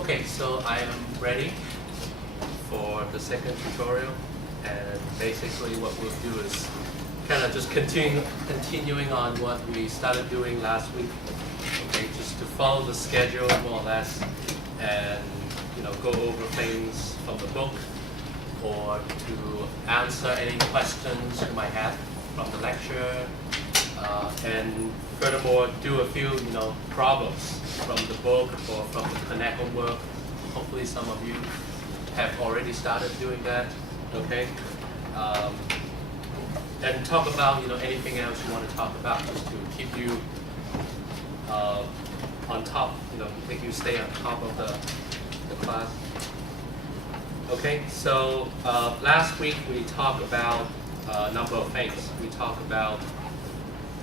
Okay, so I am ready for the second tutorial, and basically what we'll do is kind of just continuing on what we started doing last week. Okay, just to follow the schedule more or less, and go over things from the book, or to answer any questions you might have from the lecture, and furthermore do a few problems from the book or from the Connect homework. Hopefully some of you have already started doing that. Okay, and talk about anything else you want to talk about, just to keep you on top, make you stay on top of the class. Okay, so last week we talked about a number of things. We talked about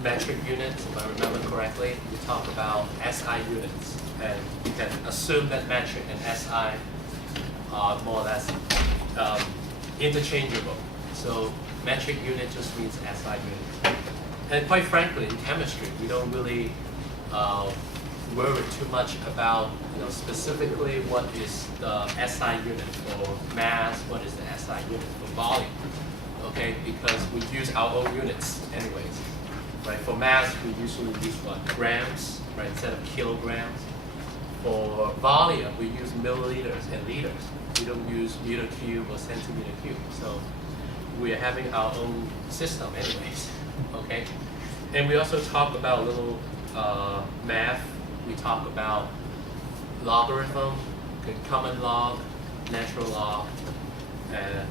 metric units, if I remember correctly. We talked about SI units, and you can assume that metric and SI are more or less interchangeable. So metric unit just means SI unit. And quite frankly, in chemistry, we don't really worry too much about specifically what is the SI unit for mass, what is the SI unit for volume. Okay, because we use our own units anyways. Right? For mass, we usually use what? Grams, right? Instead of kilograms. For volume, we use milliliters and liters. We don't use meter cube or centimeter cube. So we are having our own system anyways. Okay? And we also talk about a little math. We talk about logarithm, common log, natural log. And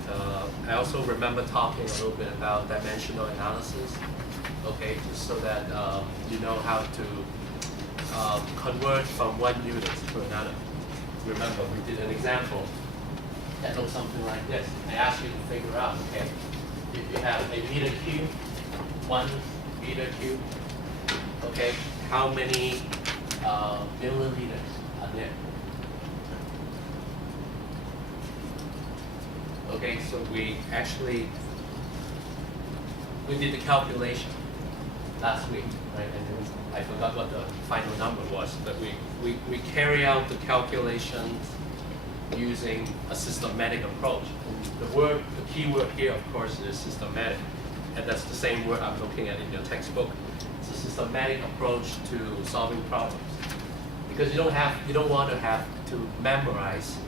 I also remember talking a little bit about dimensional analysis. Okay, just so that you know how to convert from one unit to another. Remember, we did an example that looks something like this. I asked you to figure out, okay, if you have a meter cube, 1 meter cube, okay, how many milliliters are there? Okay, so we did the calculation last week, right? And I forgot what the final number was, but we carry out the calculations using a systematic approach. And the key word here, of course, is systematic, and that's the same word I'm looking at in your textbook. It's a systematic approach to solving problems, because you don't want to have to memorize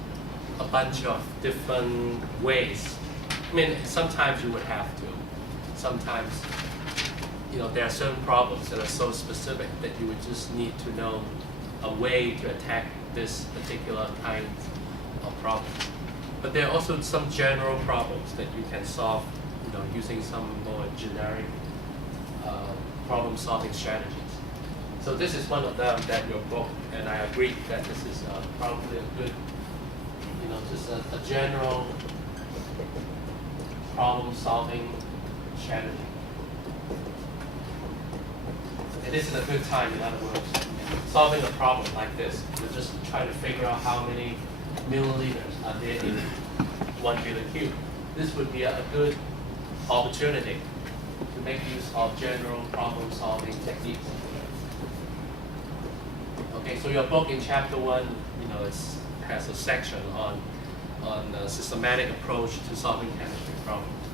a bunch of different ways. I mean, sometimes you would have to. Sometimes, there are certain problems that are so specific that you would just need to know a way to attack this particular kind of problem. But there are also some general problems that you can solve, using some more generic problem-solving strategies. So this is one of them that your book, and I agree that this is probably a good, just a general problem-solving strategy. And this is a good time, in other words, solving a problem like this. You're just trying to figure out how many milliliters are there in 1 meter cube. This would be a good opportunity to make use of general problem-solving techniques. Okay, so your book in chapter 1, has a section on a systematic approach to solving chemistry problems.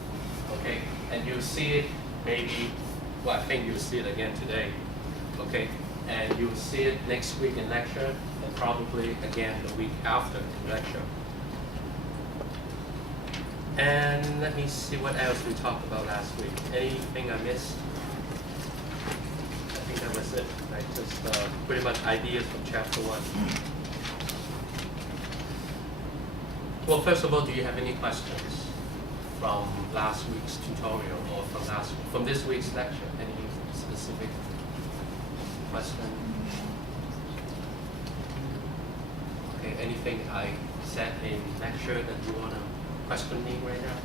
Okay, and you'll see it maybe, I think you'll see it again today. Okay, and you'll see it next week in lecture, and probably again the week after in lecture. And let me see what else we talked about last week. Anything I missed? I think that was it, right? Just pretty much ideas from chapter 1. Well, first of all, do you have any questions from last week's tutorial or from this week's lecture? Any specific question? Okay, anything I said in lecture that you want to question me right now?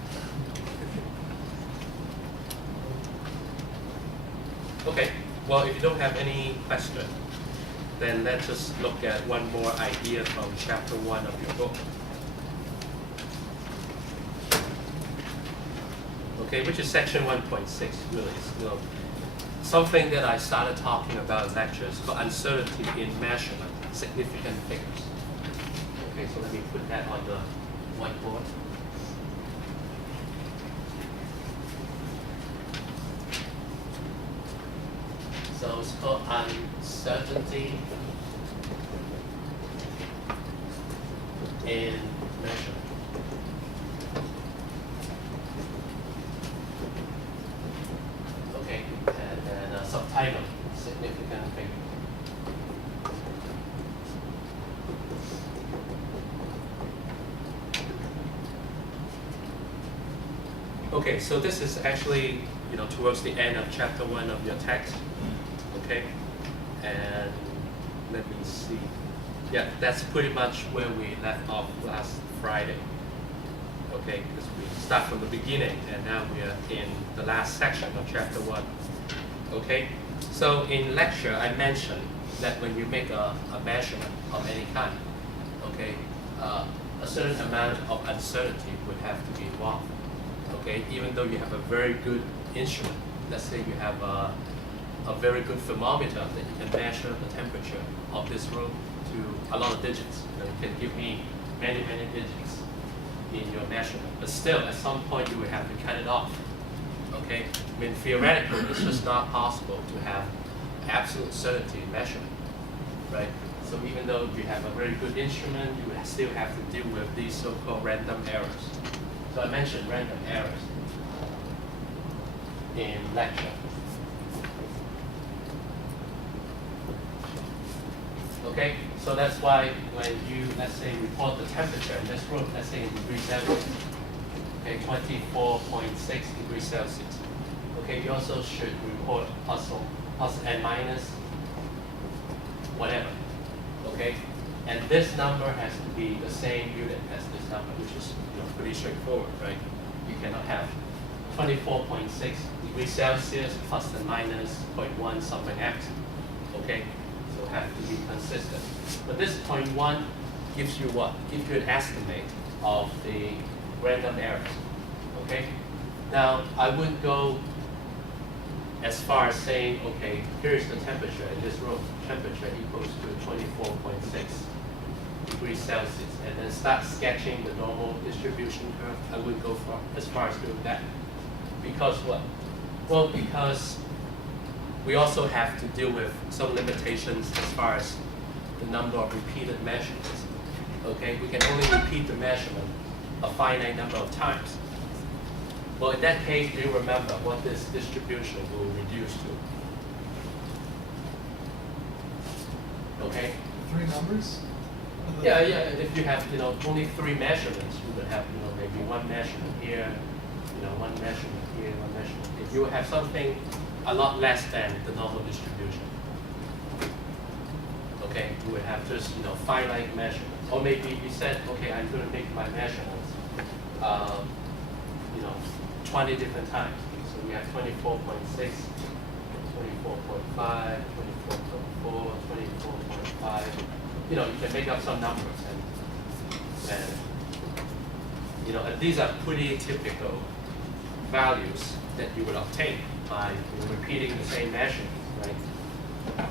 Okay, well, if you don't have any question, then let's just look at one more idea from chapter 1 of your book. Okay, which is section 1.6, really. Something that I started talking about in lectures called uncertainty in measurement, significant figures. Okay, so let me put that on the whiteboard. So it's called uncertainty in measurement. Okay, and then subtitle, significant figure. Okay, so this is actually, towards the end of chapter 1 of your text. Okay, and let me see. Yeah, that's pretty much where we left off last Friday. Okay, because we start from the beginning, and now we are in the last section of chapter 1. Okay, so in lecture I mentioned that when you make a measurement of any kind, okay, a certain amount of uncertainty would have to be involved. Okay, even though you have a very good instrument, let's say you have a very good thermometer that you can measure the temperature of this room to a lot of digits. You can give me many, many digits in your measurement. But still, at some point, you will have to cut it off. Okay? I mean, theoretically, it's just not possible to have absolute certainty in measurement, right? So even though you have a very good instrument, you will still have to deal with these so-called random errors. So I mentioned random errors in lecture. Okay, so that's why when you, let's say, report the temperature in this room, let's say in degrees Celsius, okay, 24.6 degrees Celsius. Okay, you also should report plus and minus, whatever. Okay, and this number has to be the same unit as this number, which is pretty straightforward, right? You cannot have 24.6 degrees Celsius plus and minus 0.1 something x. Okay. Have to be consistent. But this 0.1 gives you what? Gives you an estimate of the random errors. Okay? Now, I wouldn't go as far as saying, okay, here's the temperature in this room. Temperature equals to 24.6 degrees Celsius. And then start sketching the normal distribution curve. I wouldn't go as far as doing that. Because what? Well, because we also have to deal with some limitations as far as the number of repeated measurements. Okay, we can only repeat the measurement a finite number of times. Well, in that case, do you remember what this distribution will reduce to? Okay. 3 numbers? Yeah. If you have only 3 measurements, you would have maybe one measurement here, one measurement here, one measurement here. You will have something a lot less than the normal distribution. Okay, you would have just finite measurements, or maybe you said, okay, I'm going to make my measurements, 20 different times. So we have 24.6, 24.5, 24.4, 24.5. You can make up some numbers, and these are pretty typical values that you would obtain by repeating the same measurement, right?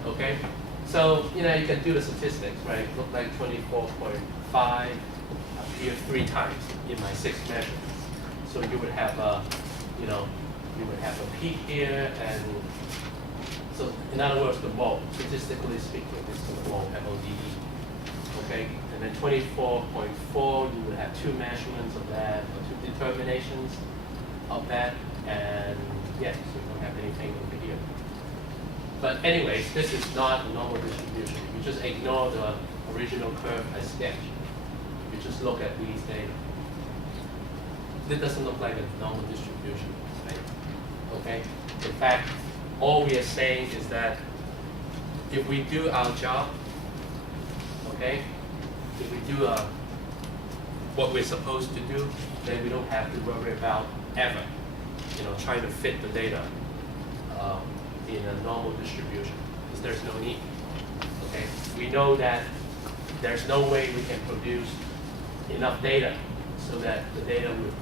Okay, so you can do the statistics, right? Look like 24.5 appear 3 times in my 6 measurements. So you would have a, you would have a peak here, and so in other words, the mole, statistically speaking, this is the mole, MODE. Okay, and then 24.4, you would have 2 measurements of that, or 2 determinations of that, and yes, so you don't have anything over here. But anyways, this is not a normal distribution. You just ignore the original curve I sketched. You just look at these data. This doesn't look like a normal distribution, right? Okay? In fact, all we are saying is that if we do our job, okay, if we do what we're supposed to do, then we don't have to worry about ever, trying to fit the data in a normal distribution, because there's no need. Okay, we know that there's no way we can produce enough data so that the data would,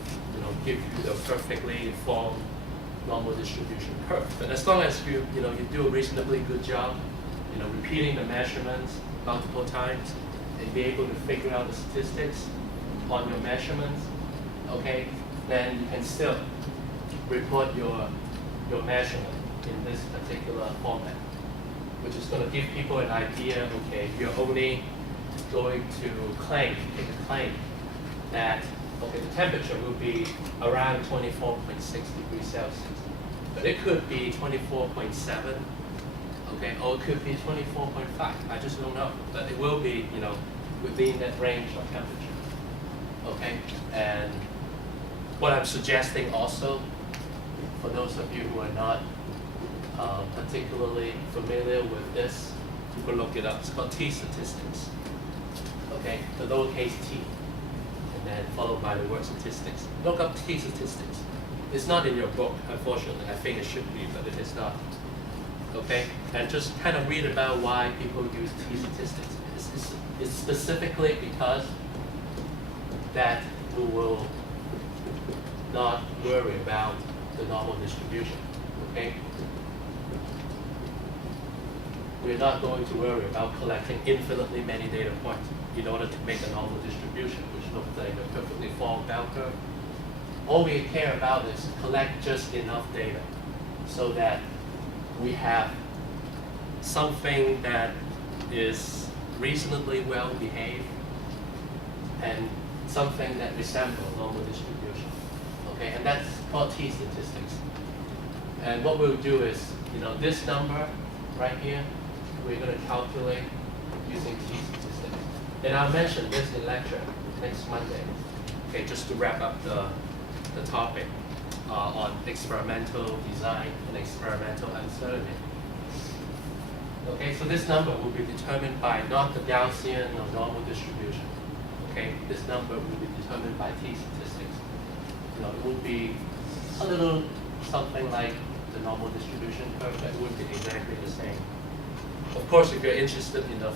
give you the perfectly formed normal distribution curve. But as long as you do a reasonably good job, repeating the measurements multiple times, and be able to figure out the statistics on your measurements, okay, then you can still report your measurement in this particular format, which is going to give people an idea, okay, you're only going to take a claim that, okay, the temperature will be around 24.6 degrees Celsius. But it could be 24.7, okay, or it could be 24.5. I just don't know. But it will be, within that range of temperature, okay? And what I'm suggesting also, for those of you who are not particularly familiar with this, you can look it up. It's called T statistics, okay? The lowercase t, and then followed by the word statistics. Look up T statistics. It's not in your book, unfortunately. I think it should be, but it is not. Okay? And just kind of read about why people use T statistics. It's specifically because that we will not worry about the normal distribution. Okay? We're not going to worry about collecting infinitely many data points in order to make a normal distribution, which looks like a perfectly formed bell curve. All we care about is collect just enough data so that we have something that is reasonably well behaved and something that resembles normal distribution. Okay, and that's called T statistics. And what we'll do is, this number right here, we're going to calculate using T statistics. And I'll mention this in lecture next Monday. Okay, just to wrap up the topic on experimental design and experimental uncertainty. Okay, so this number will be determined by not the Gaussian or normal distribution. Okay, this number will be determined by T statistics. It will be a little something like the normal distribution curve, but it would be exactly the same. Of course, if you're interested in the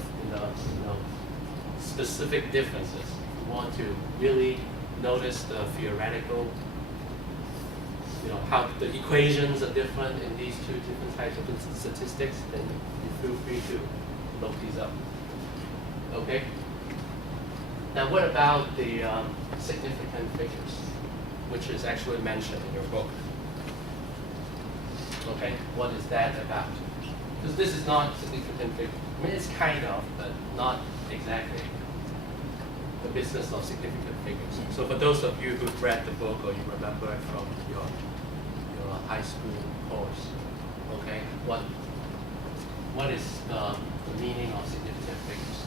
specific differences, you want to really notice the theoretical, how the equations are different in these two different types of statistics, then you feel free to look these up. Okay? Now what about the significant figures, which is actually mentioned in your book? Okay, what is that about? Because this is not significant figure. I mean, it's kind of, but not exactly the business of significant figures. So for those of you who've read the book or you remember it from your high school course, okay, what is the meaning of significant figures?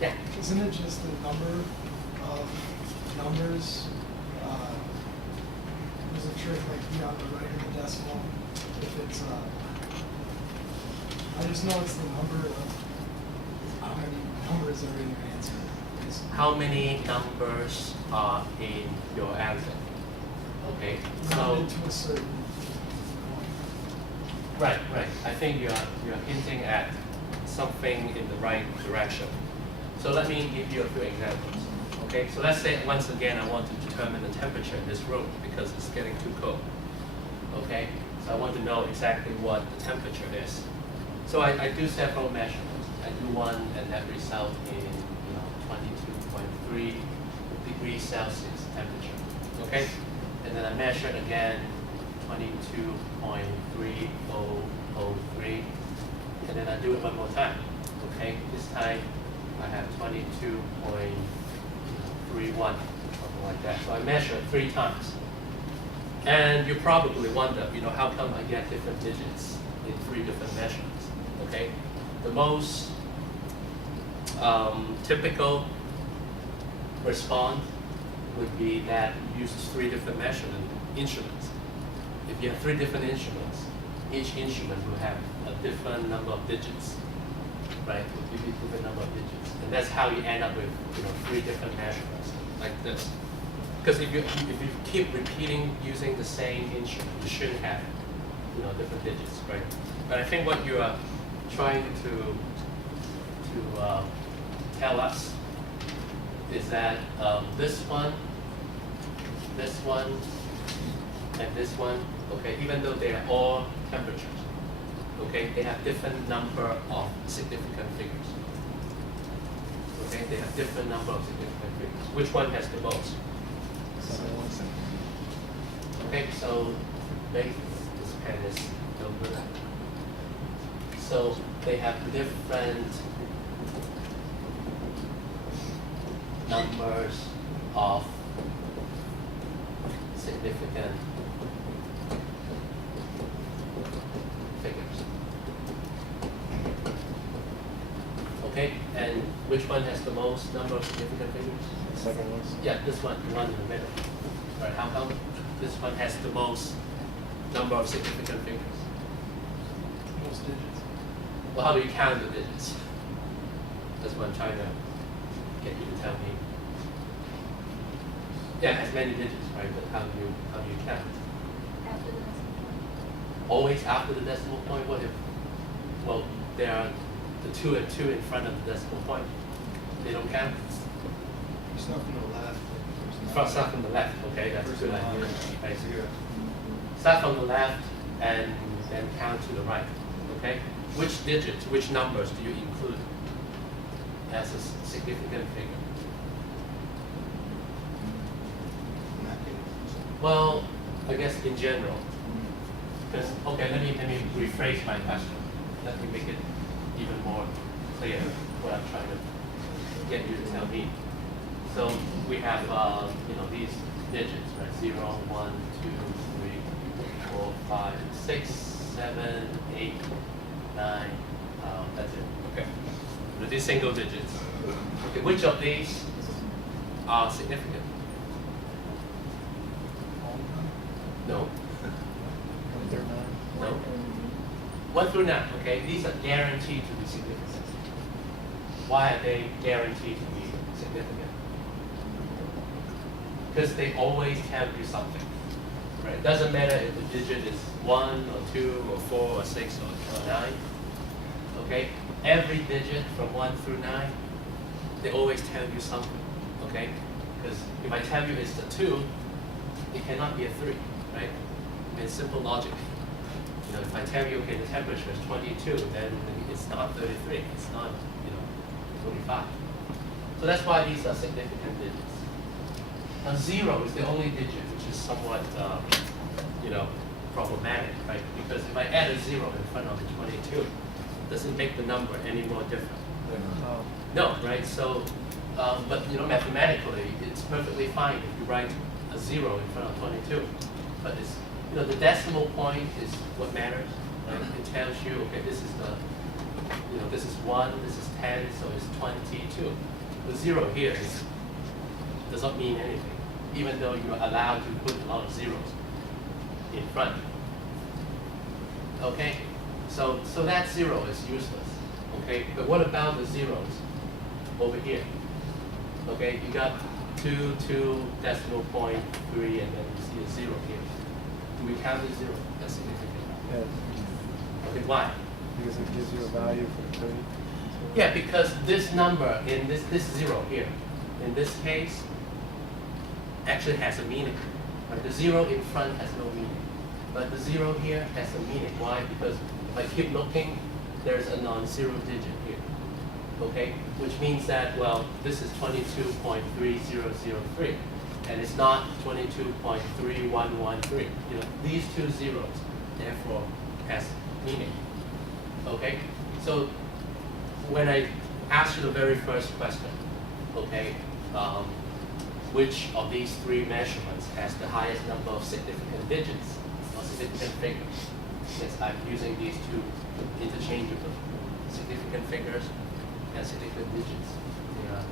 Yeah. Isn't it just the number of numbers? There's a trick like beyond the right of the decimal. If it's I just know it's the number of how many numbers are in your answer. How many numbers are in your answer? Okay, rounded to a certain point. Right. I think you're hinting at something in the right direction. So let me give you a few examples. Okay, so let's say once again I want to determine the temperature in this room because it's getting too cold. Okay, so I want to know exactly what the temperature is. So I do several measurements. I do one and that result in 22.3 degrees Celsius temperature. Okay, and then I measure it again, 22.3003, and then I do it one more time. Okay, this time I have 22.31, something like that. So I measure it 3 times. And you probably wonder, how come I get different digits in 3 different measurements? Okay, the most typical response would be that you use 3 different measurement instruments. If you have 3 different instruments, each instrument will have a different number of digits, right? Will give you a different number of digits, and that's how you end up with 3 different measurements like this. Because if you keep repeating using the same instrument, you shouldn't have different digits, right? But I think what you are trying to tell us is that this one, and this one, okay, even though they are all temperatures, okay, they have different number of significant figures. Okay, they have different number of significant figures. Which one has the most? Okay, so this pen is no good. So they have different numbers of significant figures. Okay, and which one has the most number of significant figures? The second one. Yeah, this one, the one in the middle. Right, how come this one has the most number of significant figures? Most digits. Well, how do you count the digits? That's what I'm trying to get you to tell me. Yeah, it has many digits, right? But how do you count? After the decimal point. Always after the decimal point? What if, well, there are the 2 and 2 in front of the decimal point. They don't count? Start from the left. First, start from the left, okay, that's a good idea. Right. Zero. Start from the left and then count to the right, okay? Which digits, which numbers do you include as a significant figure? Well, I guess in general. Because, okay, let me rephrase my question. Let me make it even more clear what I'm trying to get you to tell me. So we have, these digits, right? 0, 1, 2, 3, 4, 5, 6, 7, 8, 9. That's it. Okay. So these single digits. Okay, which of these are significant? No. No. 1 through 9. Okay, these are guaranteed to be significant. Why are they guaranteed to be significant? Because they always tell you something, right? It doesn't matter if the digit is 1 or 2 or 4 or 6 or 9, okay? Every digit from 1 through 9, they always tell you something, okay? Because if I tell you it's a 2, it cannot be a 3, right? It's simple logic. You know, if I tell you, okay, the temperature is 22, then it's not 33, it's not, 45. So that's why these are significant digits. Now 0 is the only digit which is somewhat, problematic, right? Because if I add a 0 in front of the 22, does it make the number any more different? No, right? So, but mathematically, it's perfectly fine if you write a 0 in front of 22. But it's, the decimal point is what matters, right? It tells you, okay, this is this is 1, this is 10, so it's 22. The 0 here does not mean anything, even though you're allowed to put a lot of zeros in front. Okay, so that 0 is useless. Okay, but what about the zeros over here? Okay, you got 2, 2, decimal point, 3, and then you see a 0 here. Do we count the 0 as significant? Yes. Okay, why? Because it gives you a value for the 30. Yeah, because this number in this 0 here, in this case, actually has a meaning. Right? The 0 in front has no meaning. But the 0 here has a meaning. Why? Because if I keep looking, there's a non-zero digit here. Okay? Which means that, well, this is 22.3003. And it's not 22.3113. These two zeros, therefore, has meaning. Okay? So when I asked you the very first question, okay, which of these 3 measurements has the highest number of significant digits or significant figures? Yes, I'm using these 2 interchangeably. Significant figures and significant digits. They are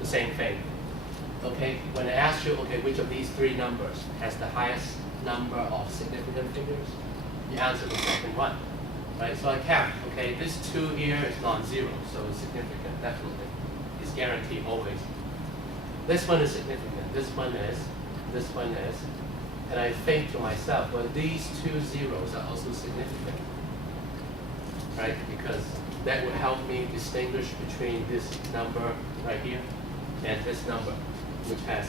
the same thing. Okay, when I asked you, okay, which of these 3 numbers has the highest number of significant figures, you answered the second one. Right, so I count, okay, this 2 here is non-zero, so it's significant, definitely. It's guaranteed always. This one is significant, this one is, and I think to myself, well, these 2 zeros are also significant, right? Because that would help me distinguish between this number right here and this number, which has,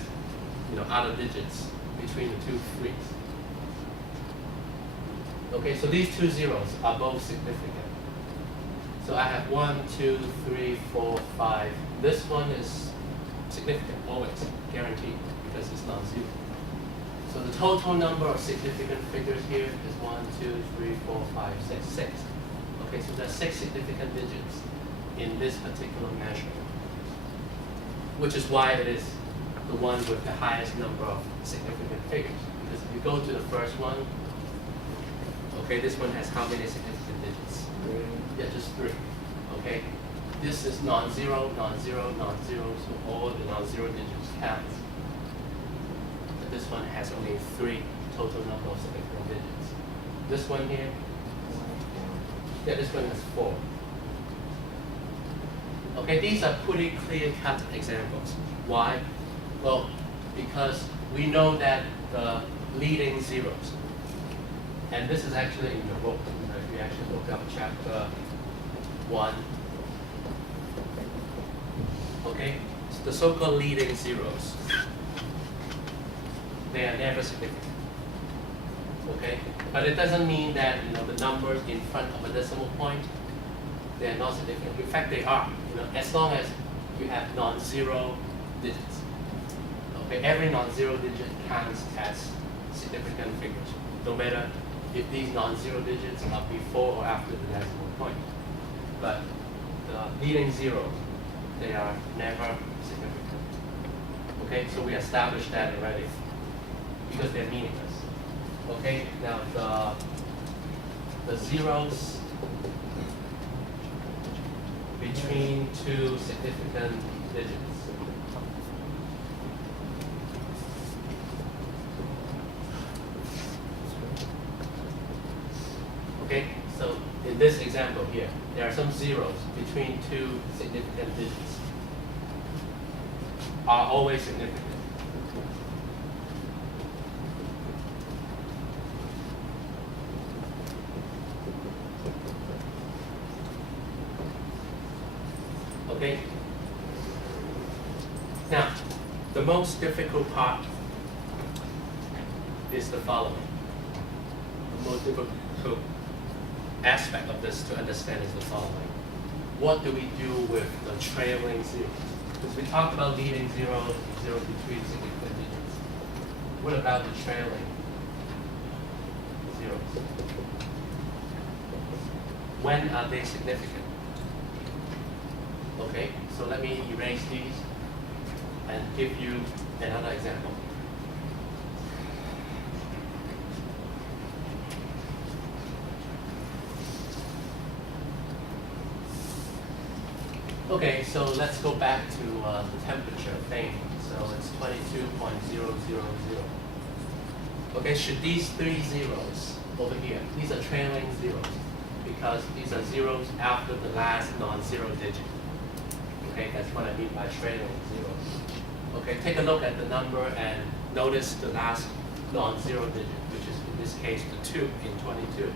other digits between the 2 3's. Okay, so these two zeros are both significant. So I have 1, 2, 3, 4, 5. This one is significant, always, guaranteed, because it's non-zero. So the total number of significant figures here is 1, 2, 3, 4, 5, 6, 6. Okay, so there's 6 significant digits in this particular measure, which is why it is the one with the highest number of significant figures. Because if you go to the first one, okay, this one has how many significant digits? Yeah, just 3. Okay, this is non-zero, non-zero, non-zero, so all the non-zero digits count. But this one has only 3 total number of significant digits. This one here, yeah, this one has 4. Okay, these are pretty clear-cut examples. Why? Well, because we know that the leading zeros, and this is actually in your book. If you actually look up chapter 1, okay, so the so-called leading zeros, they are never significant. Okay, but it doesn't mean that the numbers in front of a decimal point, they are not significant. In fact, they are. As long as you have non-zero digits. Okay, every non-zero digit counts as significant figures, no matter if these non-zero digits are before or after the decimal point. But the leading zeros, they are never significant. Okay, so we established that already because they're meaningless. Okay, now the zeros between two significant digits. Okay, so in this example here, there are some zeros between two significant digits. Are always significant. Okay. Now, the most difficult part is the following. The most difficult aspect of this to understand is the following. What do we do with the trailing zeros? Because we talked about leading zeros, zeros between significant digits. What about the trailing zeros? When are they significant? Okay, so let me erase these and give you another example. Okay, so let's go back to the temperature thing. So it's 22.000. Okay, should these 3 zeros over here, these are trailing zeros because these are zeros after the last non-zero digit. Okay, that's what I mean by trailing zeros. Okay, take a look at the number and notice the last non-zero digit, which is in this case the 2 in 22.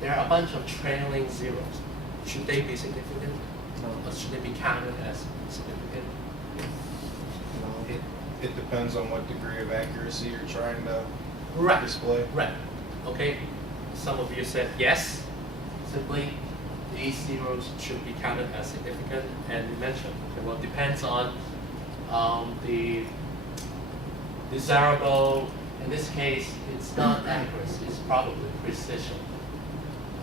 There are a bunch of trailing zeros. Should they be significant? Or should they be counted as significant? It depends on what degree of accuracy you're trying to display. Right. Okay. Some of you said yes. Simply, these zeros should be counted as significant, and you mentioned, okay, well, it depends on the desirable. In this case, it's not accuracy; it's probably precision.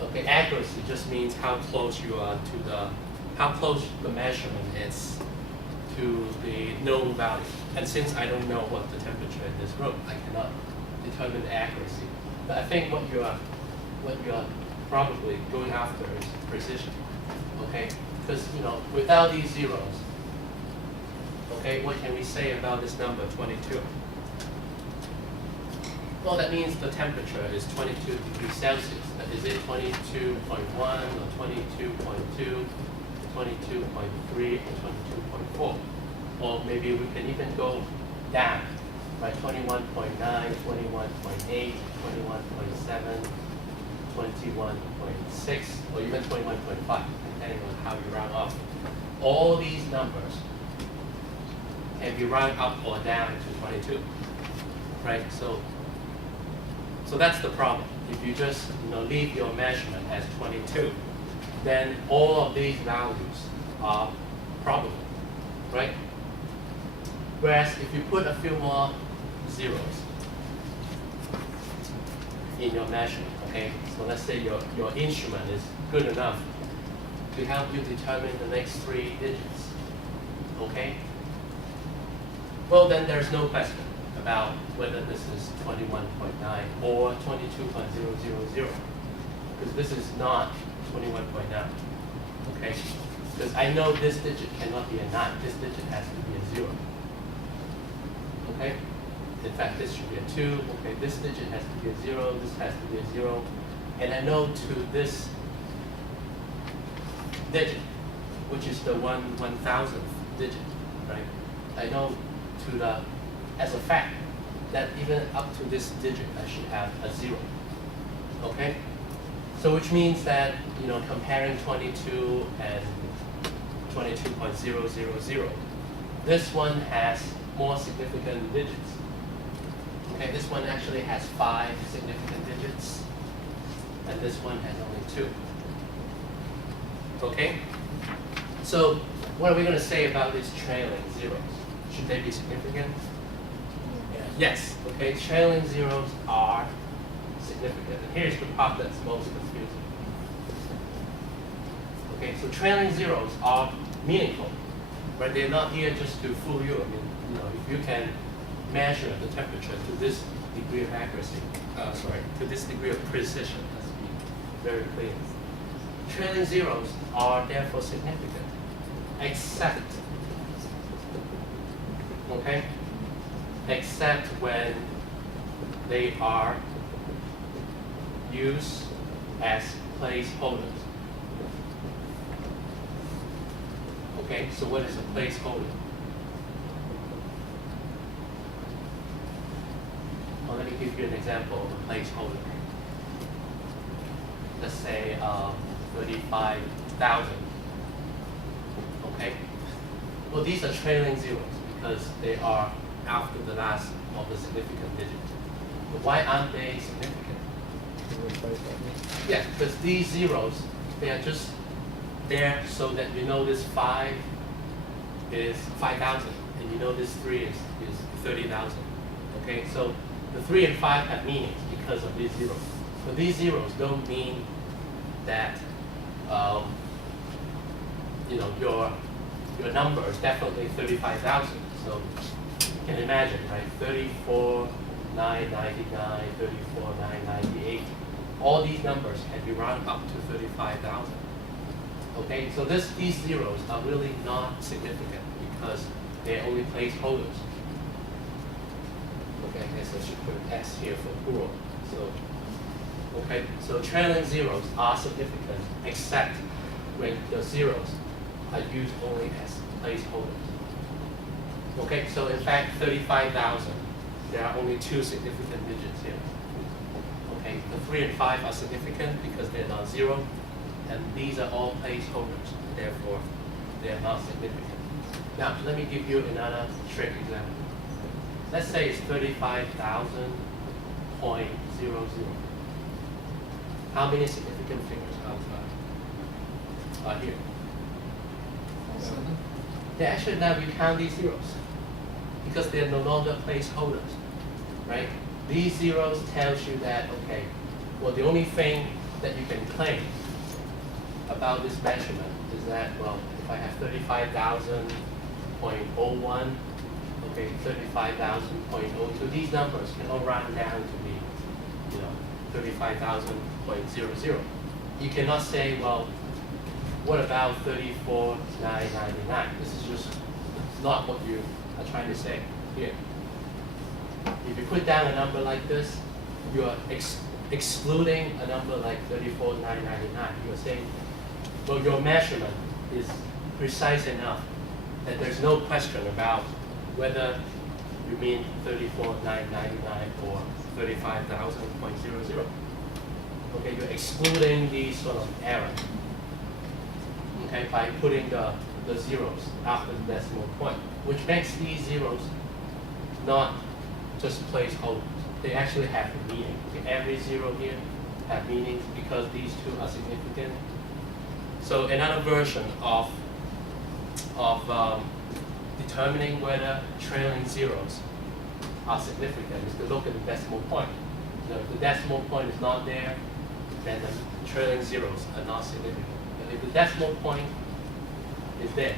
Okay, accuracy just means how close you are to how close the measurement is to the known value. And since I don't know what the temperature in this room, I cannot determine the accuracy. But I think what you are probably going after is precision. Okay? Because without these zeros, okay, what can we say about this number 22? Well, that means the temperature is 22 degrees Celsius. Is it 22.1 or 22.2? 22.3 or 22.4, or maybe we can even go down by 21.9, 21.8, 21.7, 21.6, or even 21.5, depending on how you round off. All these numbers can be rounded up or down to 22, right? So that's the problem. if you just leave your measurement as 22, then all of these values are probable, right? Whereas if you put a few more zeros in your measurement, okay? So let's say your instrument is good enough to help you determine the next 3 digits, okay? Well, then there's no question about whether this is 21.9 or 22.000, because this is not 21.9, okay? Because I know this digit cannot be a 9, this digit has to be a 0, okay? In fact, this should be a 2, okay, this digit has to be a 0, this has to be a 0, and I know to this digit, which is the 1/1000th digit, right? I know to the, as a fact, that even up to this digit, I should have a 0, okay? So which means that, comparing 22 and 22.000, this one has more significant digits. Okay, this one actually has 5 significant digits, and this one has only 2. Okay? So what are we going to say about these trailing zeros? Should they be significant? Yes. Okay, trailing zeros are significant. And here's the part that's most confusing. Okay, so trailing zeros are meaningful, but they're not here just to fool you. I mean, if you can measure the temperature to this degree of accuracy, to this degree of precision, let's be very clear. Trailing zeros are therefore significant, except, okay, except when they are used as placeholders. Okay, so what is a placeholder? Well, let me give you an example of a placeholder. Let's say 35,000. Okay? Well, these are trailing zeros because they are after the last of the significant digits. But why aren't they significant? Yeah, because these zeros, they are just there so that this 5 is 5,000, and this 3 is 30,000. Okay, so the 3 and 5 have meanings because of these zeros. But these zeros don't mean that your number is definitely 35,000. So you can imagine, right? 34,999, 34,998. All these numbers can be rounded up to 35,000. Okay, so these zeros are really not significant because they're only placeholders. Okay, I guess I should put an S here for plural. So trailing zeros are significant except when the zeros are used only as placeholders. Okay, so in fact 35,000, there are only 2 significant digits here. Okay, the 3 and 5 are significant because they're not 0, and these are all placeholders, therefore they are not significant. Now, let me give you another trick example. Let's say it's 35,000.00. How many significant figures are here? 7. Yeah, actually now we count these zeros because they're no longer placeholders, right? These zeros tells you that, okay, well, the only thing that you can claim about this measurement is that, well, if I have 35,000.01, okay, 35,000.02, these numbers can all round down to be, 35,000.00. You cannot say, well, what about 34,999? This is just not what you are trying to say here. If you put down a number like this, you are excluding a number like 34,999. You are saying, well, your measurement is precise enough that there's no question about whether you mean 34,999 or 35,000.00. Okay, you're excluding these sort of error. Okay, by putting the zeros after the decimal point, which makes these zeros not just placeholders. They actually have a meaning. Okay, every zero here have meanings because these two are significant. So another version of determining whether trailing zeros are significant is to look at the decimal point. So if the decimal point is not there, then the trailing zeros are not significant. But if the decimal point is there,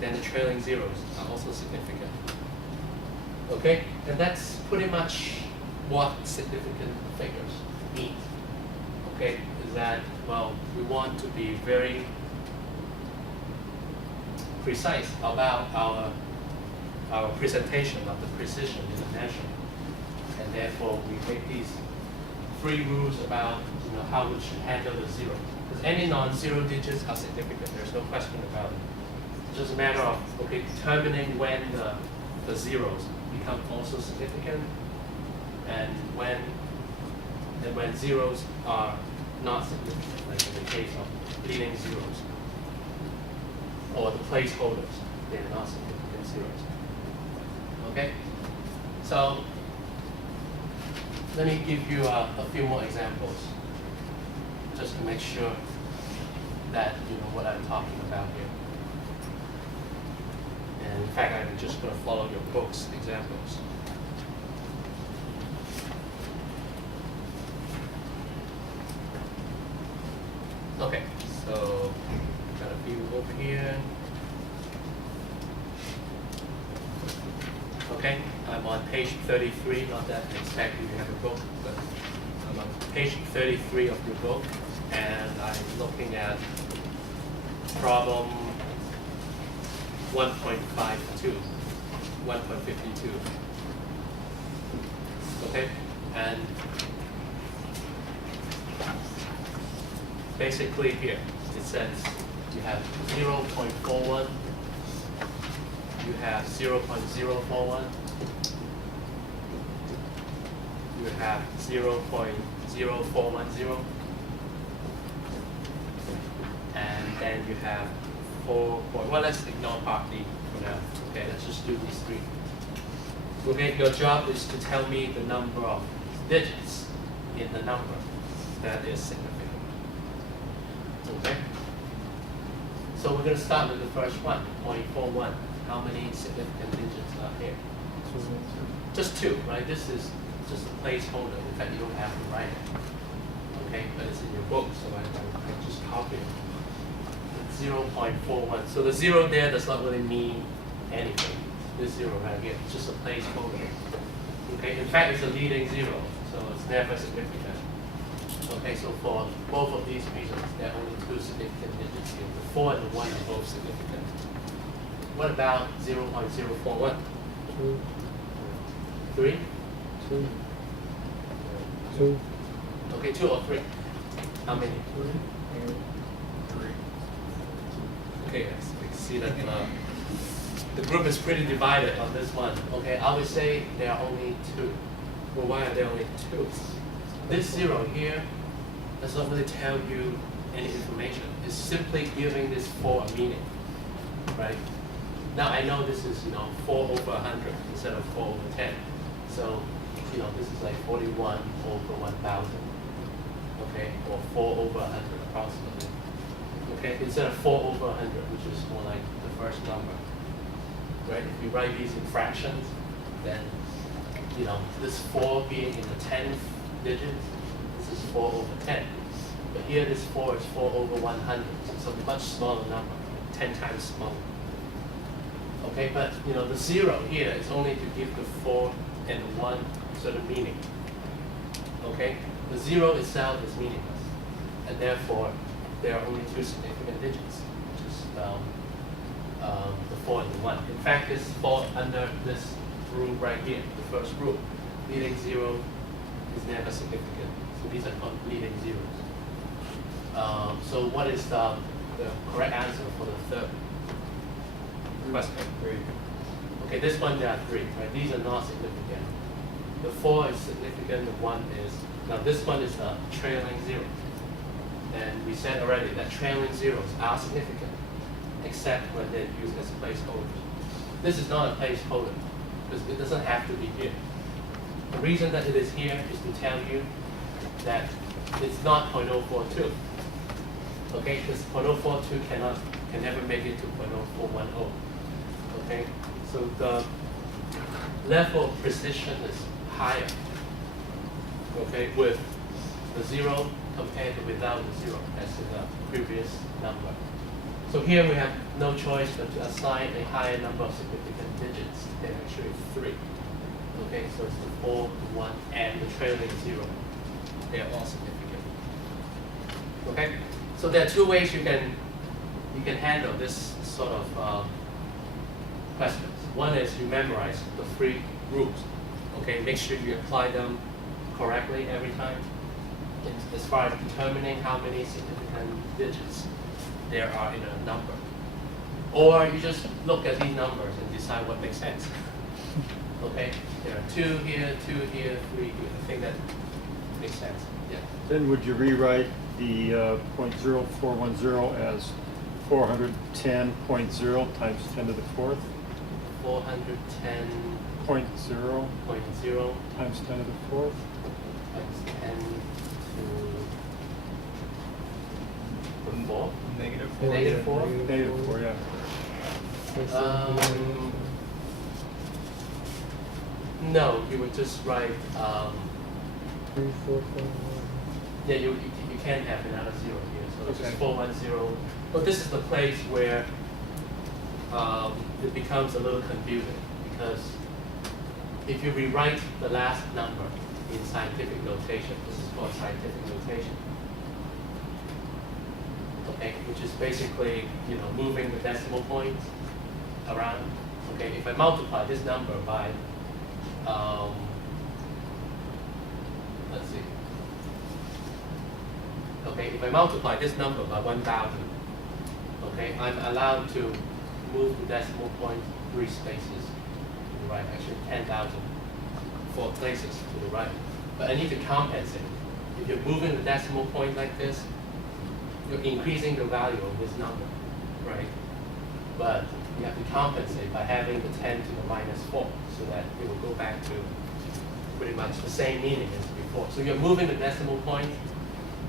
then the trailing zeros are also significant. Okay? And that's pretty much what significant figures mean. Okay? Is that, well, we want to be very precise about our presentation of the precision in the measure. And therefore, we make these 3 rules about how we should handle the zero. Because any non-zero digits are significant. There's no question about it. It's just a matter of determining when the zeros become also significant, and when zeros are not significant, like in the case of leading zeros or the placeholders, they are not significant zeros. Okay, so let me give you a few more examples, just to make sure that you know what I'm talking about here. And in fact, I'm just going to follow your book's examples. Okay, so got a few over here. Okay, I'm on page 33, not that exactly you have a book, but I'm on page 33 of your book, and I'm looking at problem 1.52, 1.52. Okay, and basically here it says you have 0.41, you have 0.041, you have 0.0410, and then you have 4. Well, let's ignore part D for now. Okay, let's just do these 3. Okay, your job is to tell me the number of digits in the number that is significant. Okay? So we're going to start with the first one, 0.41. How many significant digits are here? Just 2, right? This is just a placeholder. In fact, you don't have to write it. Okay, but it's in your book, so I just copy it. 0.41. So the 0 there does not really mean anything. This 0 right here, it's just a placeholder. Okay, in fact, it's a leading 0, so it's never significant. Okay, so for both of these reasons, there are only 2 significant digits here. The 4 and the 1 are both significant. What about 0.041? 2. 3? 2. 2. Okay, 2 or 3? How many? 3. 3. Okay, I see that the group is pretty divided on this one. Okay, I would say there are only 2. Well, why are there only 2? This 0 here does not really tell you any information. It's simply giving this 4 a meaning, right? Now I know this is 4 over 100 instead of 4 over 10. So this is like 41 over 1,000. Okay, or 4 over 100 approximately. Okay, instead of 4 over 100, which is more like the first number. Right? If you write these in fractions, then this 4 being in the 10th digit, this is 4 over 10. But here this 4 is 4 over 100. So it's a much smaller number, 10 times smaller. Okay, but the 0 here is only to give the 4 and the 1 sort of meaning. Okay? The 0 itself is meaningless. And therefore, there are only 2 significant digits, which is the 4 and the 1. In fact, this falls under this rule right here, the first rule. Leading 0 is never significant. So these are called leading zeros. So what is the correct answer for the third question? 3. Okay, this one there are 3, right? These are not significant. The 4 is significant, the 1 is, now this one is a trailing 0. And we said already that trailing zeros are significant, except when they're used as placeholders. This is not a placeholder, because it doesn't have to be here. The reason that it is here is to tell you that it's not 0.042. Okay, because 0.042 can never make it to 0.0410. Okay, so the level of precision is higher. Okay, with the zero compared to without the zero, as in the previous number. So here we have no choice but to assign a higher number of significant digits than actually 3. Okay, so it's the 4, the 1, and the trailing 0. They are all significant. Okay, so there are two ways you can handle this sort of questions. One is you memorize the 3 rules. Okay, make sure you apply them correctly every time. As far as determining how many significant digits there are in a number. Or you just look at these numbers and decide what makes sense. Okay, there are 2 here, 2 here, 3 here. I think that makes sense. Yeah. Then would you rewrite the 0.0410 as 410.0 times 10 to the 4th? 410.0 times 10 to the 4th? times 10 to the 4. Negative Negative 4? Negative 4, yeah. No, you would just write, 3, 4, 5, 1. yeah, you can't have another 0 here, so it's just Okay. 410. But this is the place where it becomes a little confusing, because if you rewrite the last number in scientific notation, this is called scientific notation, okay, which is basically, moving the decimal points around. Okay, if I multiply this number by, let's see. Okay, if I multiply this number by 1,000, okay, I'm allowed to move the decimal point 3 spaces to the right, actually 10,000 4 places to the right. But I need to compensate. If you're moving the decimal point like this, you're increasing the value of this number, right? But you have to compensate by having the 10 to the minus 4, so that it will go back to pretty much the same meaning as before. So you're moving the decimal point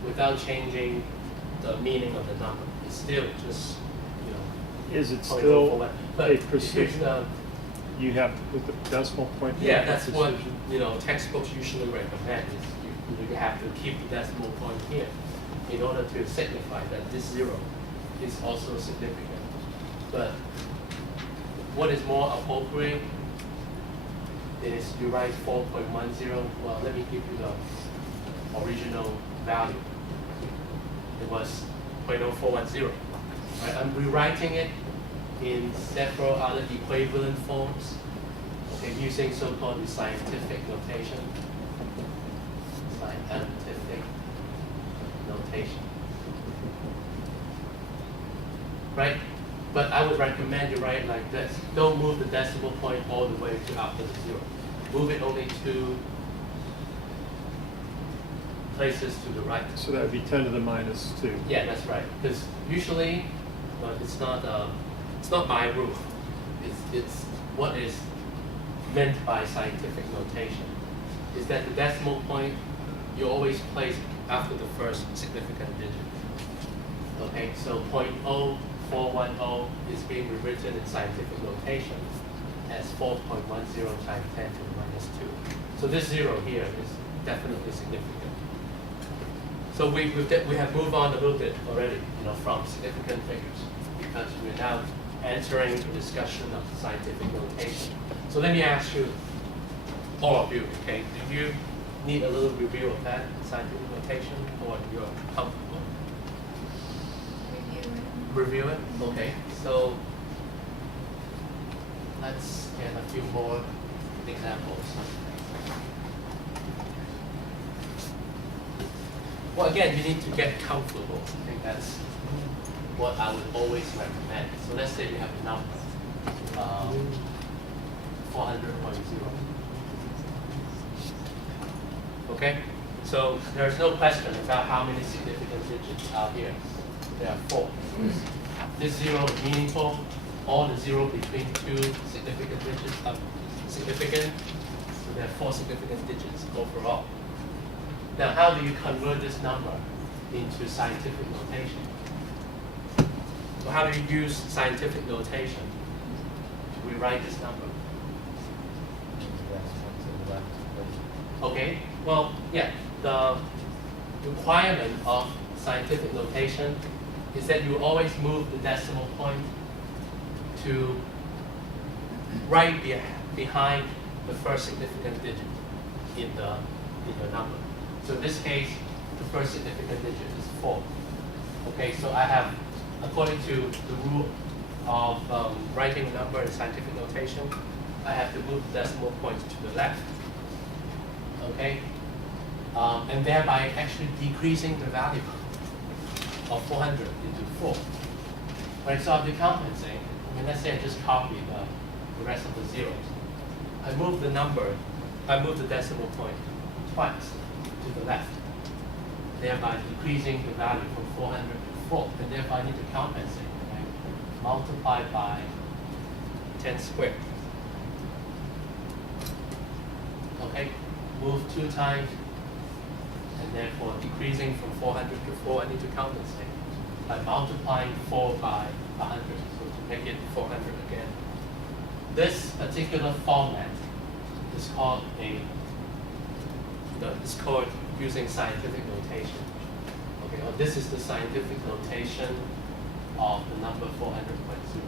without changing the meaning of the number. It's still just, Is it 0.041. still But a precision? it's, You have to put the decimal point in yeah, for that's what precision? textbooks usually recommend. Is you have to keep the decimal point here in order to signify that this 0 is also significant. But what is more appropriate is you write 4.10. Well, let me give you the original value. It was 0.0410. Right? I'm rewriting it in several other equivalent forms, okay, using so-called scientific notation. Scientific notation. Right? But I would recommend you write like this. Don't move the decimal point all the way to after the 0. Move it only 2 places to the right. So that would be 10 to the minus 2. Yeah, that's right. Because usually, it's not my rule. It's what is meant by scientific notation. Is that the decimal point you always place after the first significant digit. Okay, so 0.0410 is being rewritten in scientific notation as 4.10 times 10 to the minus 2. So this 0 here is definitely significant. So we have moved on a little bit already, from significant figures, because we're now entering the discussion of scientific notation. So let me ask you, all of you, okay, do you need a little review of that scientific notation, or you're comfortable? Review it? Okay, so let's get a few more examples. Well, again, you need to get comfortable. I think that's what I would always recommend. So let's say you have a number, 400.0. Okay? So there's no question about how many significant digits are here. There are 4. This 0 is meaningful. All the 0 between 2 significant digits are significant. So there are 4 significant digits overall. Now, how do you convert this number into scientific notation? So how do you use scientific notation to rewrite this number? Okay, well, yeah, the requirement of scientific notation is that you always move the decimal point to right behind the first significant digit in the number. So in this case, the first significant digit is 4. Okay, so I have, according to the rule of writing a number in scientific notation, I have to move the decimal point to the left. Okay, and thereby actually decreasing the value of 400 into 4. Right, so I'm decompensing. I mean, let's say I just copy the rest of the zeros. I move the decimal point twice to the left, thereby decreasing the value from 400 to 4, and therefore I need to compensate, right? Multiply by 10 squared. Okay, move 2 times, and therefore decreasing from 400 to 4, I need to compensate by multiplying 4 by 100, so to make it 400 again. This particular format is called it's called using scientific notation. Okay, or this is the scientific notation of the number 400.0. So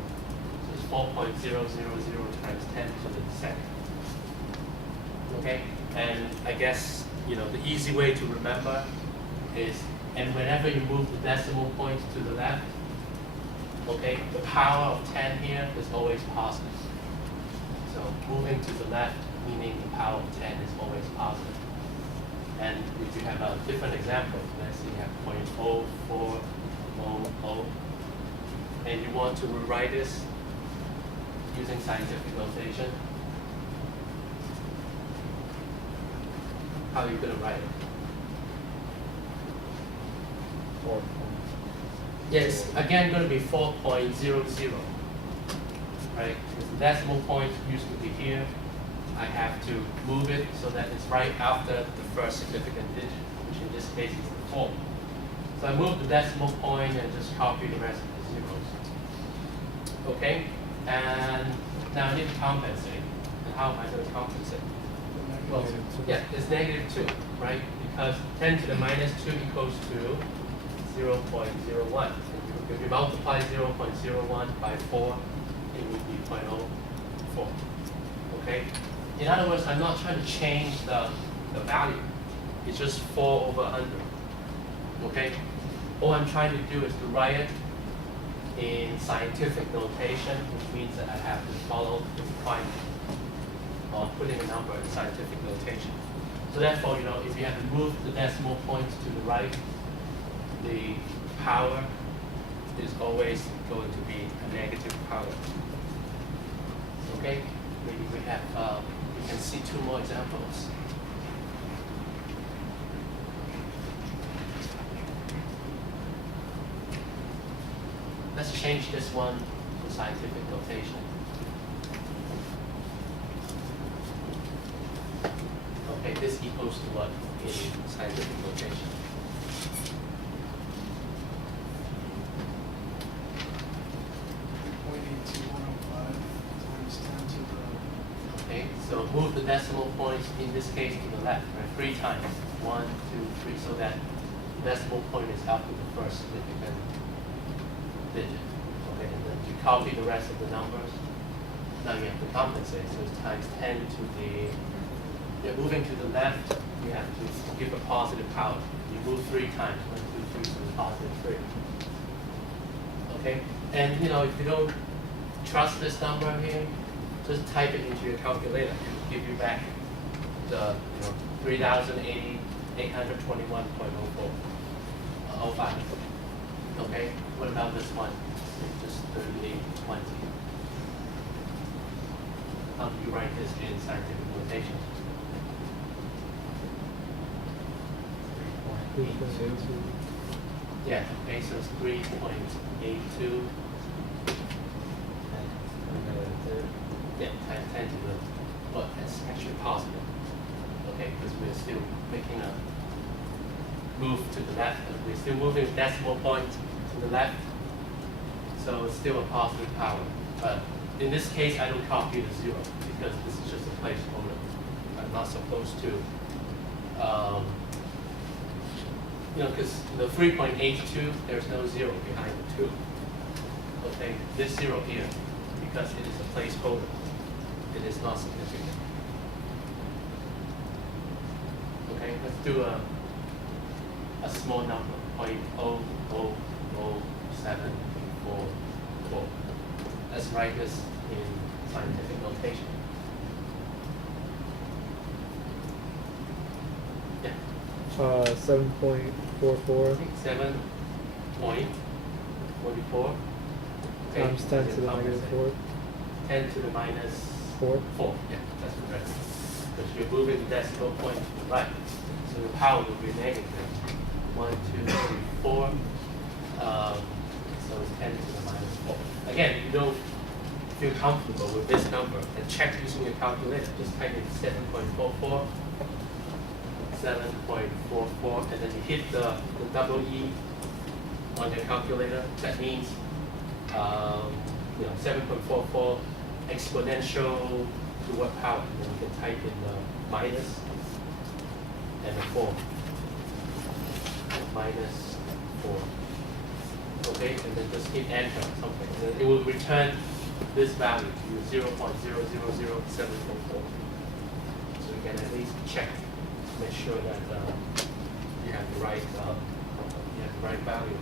it's 4.000 times 10 to the second. Okay, and I guess the easy way to remember is, and whenever you move the decimal point to the left, okay, the power of 10 here is always positive. So moving to the left, meaning the power of 10 is always positive. And if you have a different example, let's say you have 0.0400, and you want to rewrite this using scientific notation, how are you going to write it? Yes, again, going to be 4.00, right? Because the decimal point used to be here. I have to move it so that it's right after the first significant digit, which in this case is the 4. So I move the decimal point and just copy the rest of the zeros. Okay, and now I need to compensate. And how am I going to compensate? Well, yeah, it's -2, right? Because 10 to the minus 2 equals to 0.01. If you multiply 0.01 by 4, it would be 0.04. Okay? In other words, I'm not trying to change the value. It's just 4 over 100. Okay? All I'm trying to do is to write it in scientific notation, which means that I have to follow the requirement of putting a number in scientific notation. So therefore, if you have to move the decimal points to the right, the power is always going to be a negative power. Okay? Maybe we can see 2 more examples. Let's change this one to scientific notation. Okay, this equals to what in scientific notation? Okay, so move the decimal points in this case to the left, right? 3 times. 1, 2, 3, so that the decimal point is after the first significant digit. Okay, and then you copy the rest of the numbers. Now you have to compensate, so it's times 10 to the, moving to the left, you have to give a positive power. You move 3 times, 1, 2, 3, so it's positive 3. Okay, and if you don't trust this number here, just type it into your calculator. It will give you back the 3,821.05. Okay, what about this one? It's just 3820. How do you write this in scientific notation? 3.82. Yeah, okay, so it's 3.82. Yeah, times 10 to the, well, that's actually positive. Okay, because we're still making a move to the left. And we're still moving the decimal point to the left. So it's still a positive power. But in this case, I don't copy the 0 because this is just a placeholder. I'm not supposed to, because the 3.82, there's no 0 behind the 2. Okay, this 0 here, because it is a placeholder, it is not significant. Okay, let's do a small number, 0.0007444. Let's write this in scientific notation. Yeah. 7.44 7.44 times 10 to the negative 4. 10 to the minus 4. 4. Yeah, that's correct. Because you're moving the decimal point to the right. So the power will be negative. 1, 2, 3, 4. So it's 10 to the minus 4. Again, if you don't feel comfortable with this number, then check using your calculator. Just type in 7.44. 7.44, and then you hit the double E on your calculator. That means 7.44 exponential to what power? And then you can type in the minus and the 4. Minus 4. Okay, and then just hit enter or something. And then it will return this value to you, 0.000744. So you can at least check, make sure that you have the right value.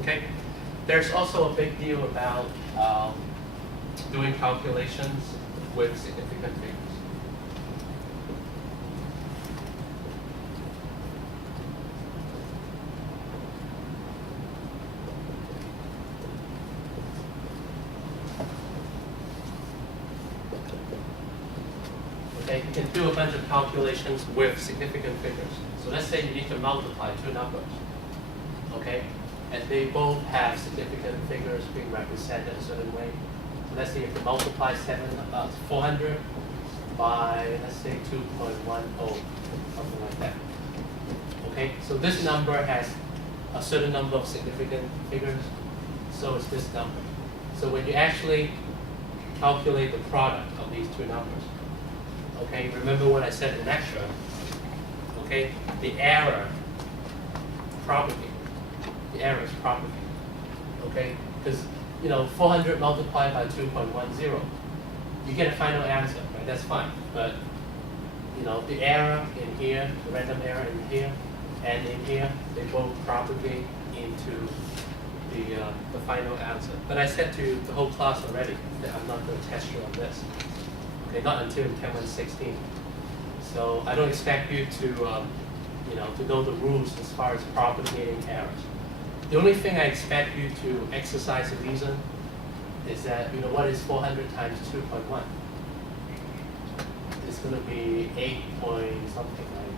Okay, there's also a big deal about doing calculations with significant figures. Okay, you can do a bunch of calculations with significant figures. So let's say you need to multiply two numbers, okay? And they both have significant figures being represented a certain way. So let's say you have to multiply 400 by, let's say, 2.10, something like that. Okay, so this number has a certain number of significant figures, so is this number. So when you actually calculate the product of these two numbers, okay, remember what I said in lecture, okay, the error propagates. The error is propagated, okay, because 400 multiplied by 2.10, you get a final answer, right? That's fine, but the error in here, the random error in here, and in here, they both propagate into the final answer. But I said to the whole class already that I'm not going to test you on this. Okay, not until Chem 116. So I don't expect you to, to know the rules as far as propagating errors. The only thing I expect you to exercise the reason is that, what is 400 times 2.1? It's going to be 8 point something, right?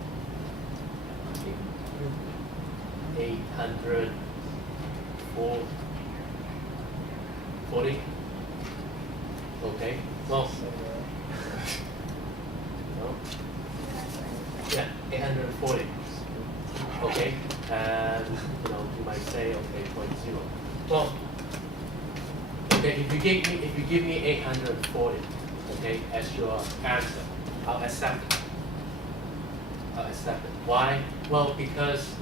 840. Okay. Well. No. Yeah, 840. Okay. And you might say, okay, 0.0. Well, okay, if you give me 840, okay, as your answer, I'll accept it. I'll accept it. Why? Well, because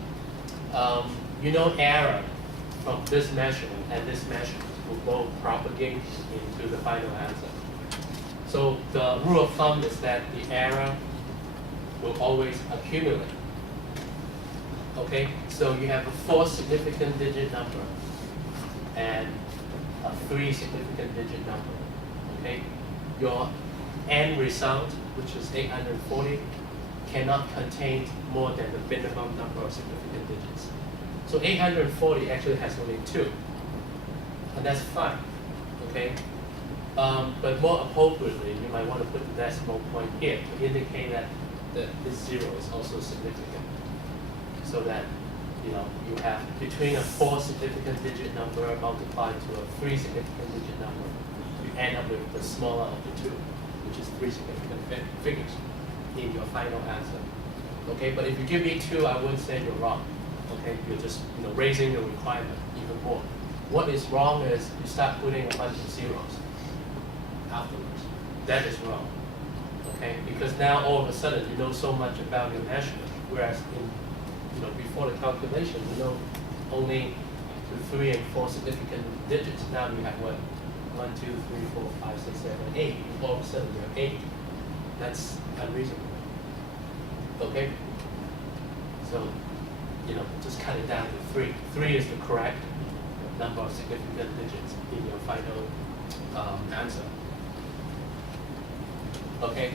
error from this measurement and this measurement will both propagate into the final answer. So the rule of thumb is that the error will always accumulate. Okay, so you have a 4 significant digit number and a 3 significant digit number. Okay, your end result, which is 840, cannot contain more than the minimum number of significant digits. So 840 actually has only 2, and that's fine. Okay, but more appropriately, you might want to put the decimal point here to indicate that this 0 is also significant. So that you have between a 4 significant digit number multiplied to a 3 significant digit number, you end up with the smaller of the two. which is 3 significant figures in your final answer. Okay, but if you give me 2, I wouldn't say you're wrong. Okay, you're just raising your requirement even more. What is wrong is you start putting a bunch of zeros afterwards. That is wrong. Okay, because now all of a sudden you know so much about your measurement, whereas before the calculation you know only 2, 3, and 4 significant digits. Now you have what? 1, 2, 3, 4, 5, 6, 7, 8. All of a sudden you have 8. That's unreasonable. Okay? So, just cut it down to 3. 3 is the correct number of significant digits in your final answer. Okay?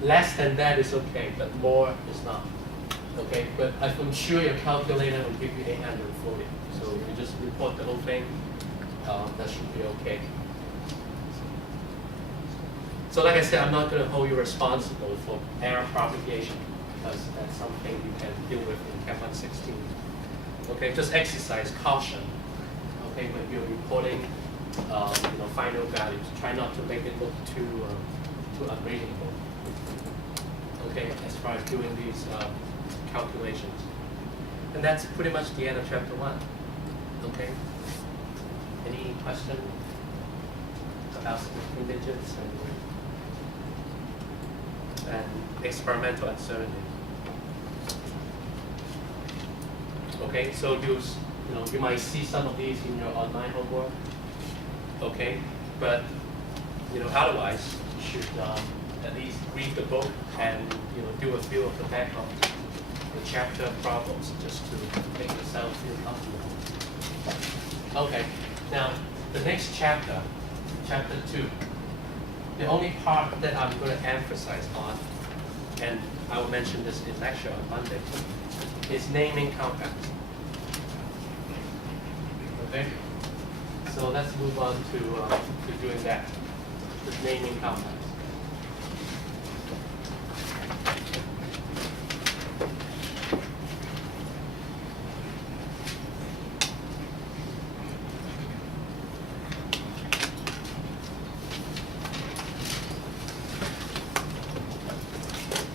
Less than that is okay, but more is not. Okay? But I'm sure your calculator will give you 840. So if you just report the whole thing, that should be okay. So like I said, I'm not going to hold you responsible for error propagation because that's something you can deal with in Chem 116. Okay, just exercise caution. Okay, when you're reporting, final values, try not to make it look too unreasonable. Okay, as far as doing these calculations, and that's pretty much the end of chapter 1. Okay. Any question about significant digits and experimental uncertainty? Okay, so you might see some of these in your online homework. Okay, but otherwise you should at least read the book and do a few of the back of the chapter problems just to make yourself feel comfortable. Okay, now the next chapter, chapter 2, the only part that I'm going to emphasize on, and I will mention this in lecture on Monday, is naming compounds. Okay, so let's move on to doing that, with naming compounds.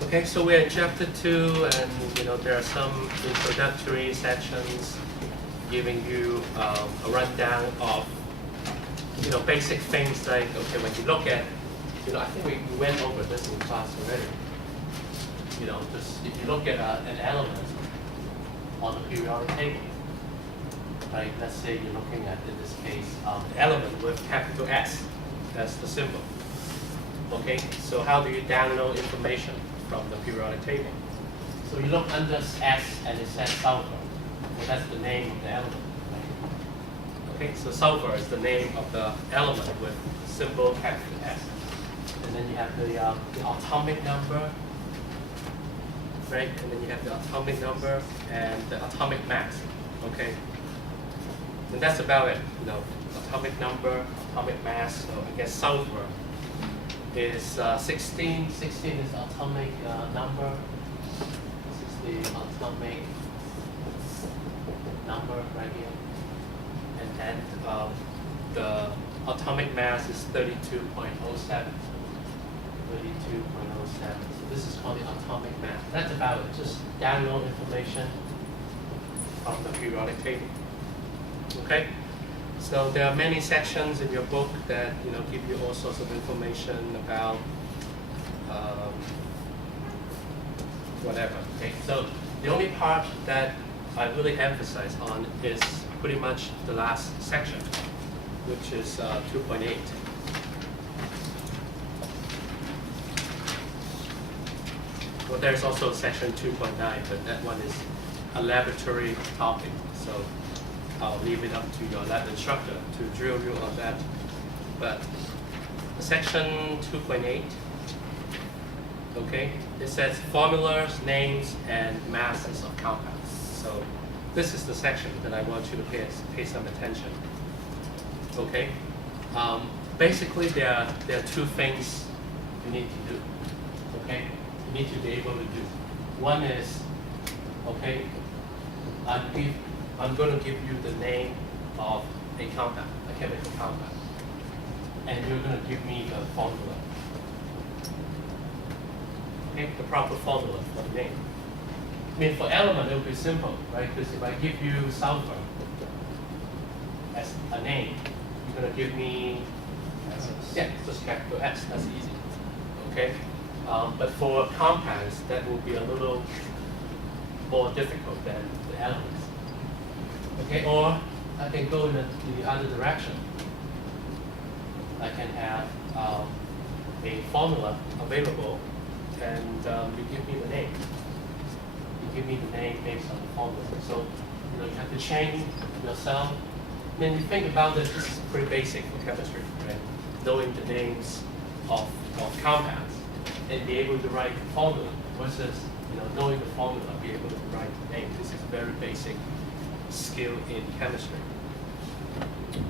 Okay, so we're in chapter 2, and there are some introductory sections giving you a rundown of basic things like, okay, when you look at, I think we went over this in class already. Just if you look at an element on the periodic table, right? Let's say you're looking at, in this case, the element with capital S. That's the symbol. Okay, so how do you download information from the periodic table? So you look under S and it says sulfur. Well, that's the name of the element. Right? Okay, so sulfur is the name of the element with symbol capital S. And then you have the atomic number, right? And then you have the atomic number and the atomic mass. Okay, and that's about it. Atomic number, atomic mass. So I guess sulfur is 16. 16 is the atomic number. This is the atomic number right here. And then the atomic mass is 32.07. 32.07. So this is called the atomic mass. That's about it. Just download information from the periodic table. Okay? So there are many sections in your book that give you all sorts of information about whatever. Okay, so the only part that I really emphasize on is pretty much the last section, which is 2.8. Well, there's also section 2.9, but that one is a laboratory topic. So I'll leave it up to your lab instructor to drill you on that. But section 2.8, okay, it says formulas, names, and masses of compounds. So this is the section that I want you to pay some attention. Okay, basically there are two things you need to do. Okay, you need to be able to do. One is, okay, I'm going to give you the name of a compound, a chemical compound, and you're going to give me the formula. okay, the proper formula for the name. I mean, for element, it would be simple, right? Because if I give you sulfur as a name, you're going to give me, yeah, just capital S, that's easy, okay? But for compounds, that will be a little more difficult than the elements, okay? Or I can go in the other direction. I can have a formula available, and you give me the name. You give me the name based on the formula. So, you have to change yourself. I mean, you think about this is pretty basic for chemistry, right? Knowing the names of compounds and be able to write the formula versus, knowing the formula, be able to write the name. This is very basic skill in chemistry.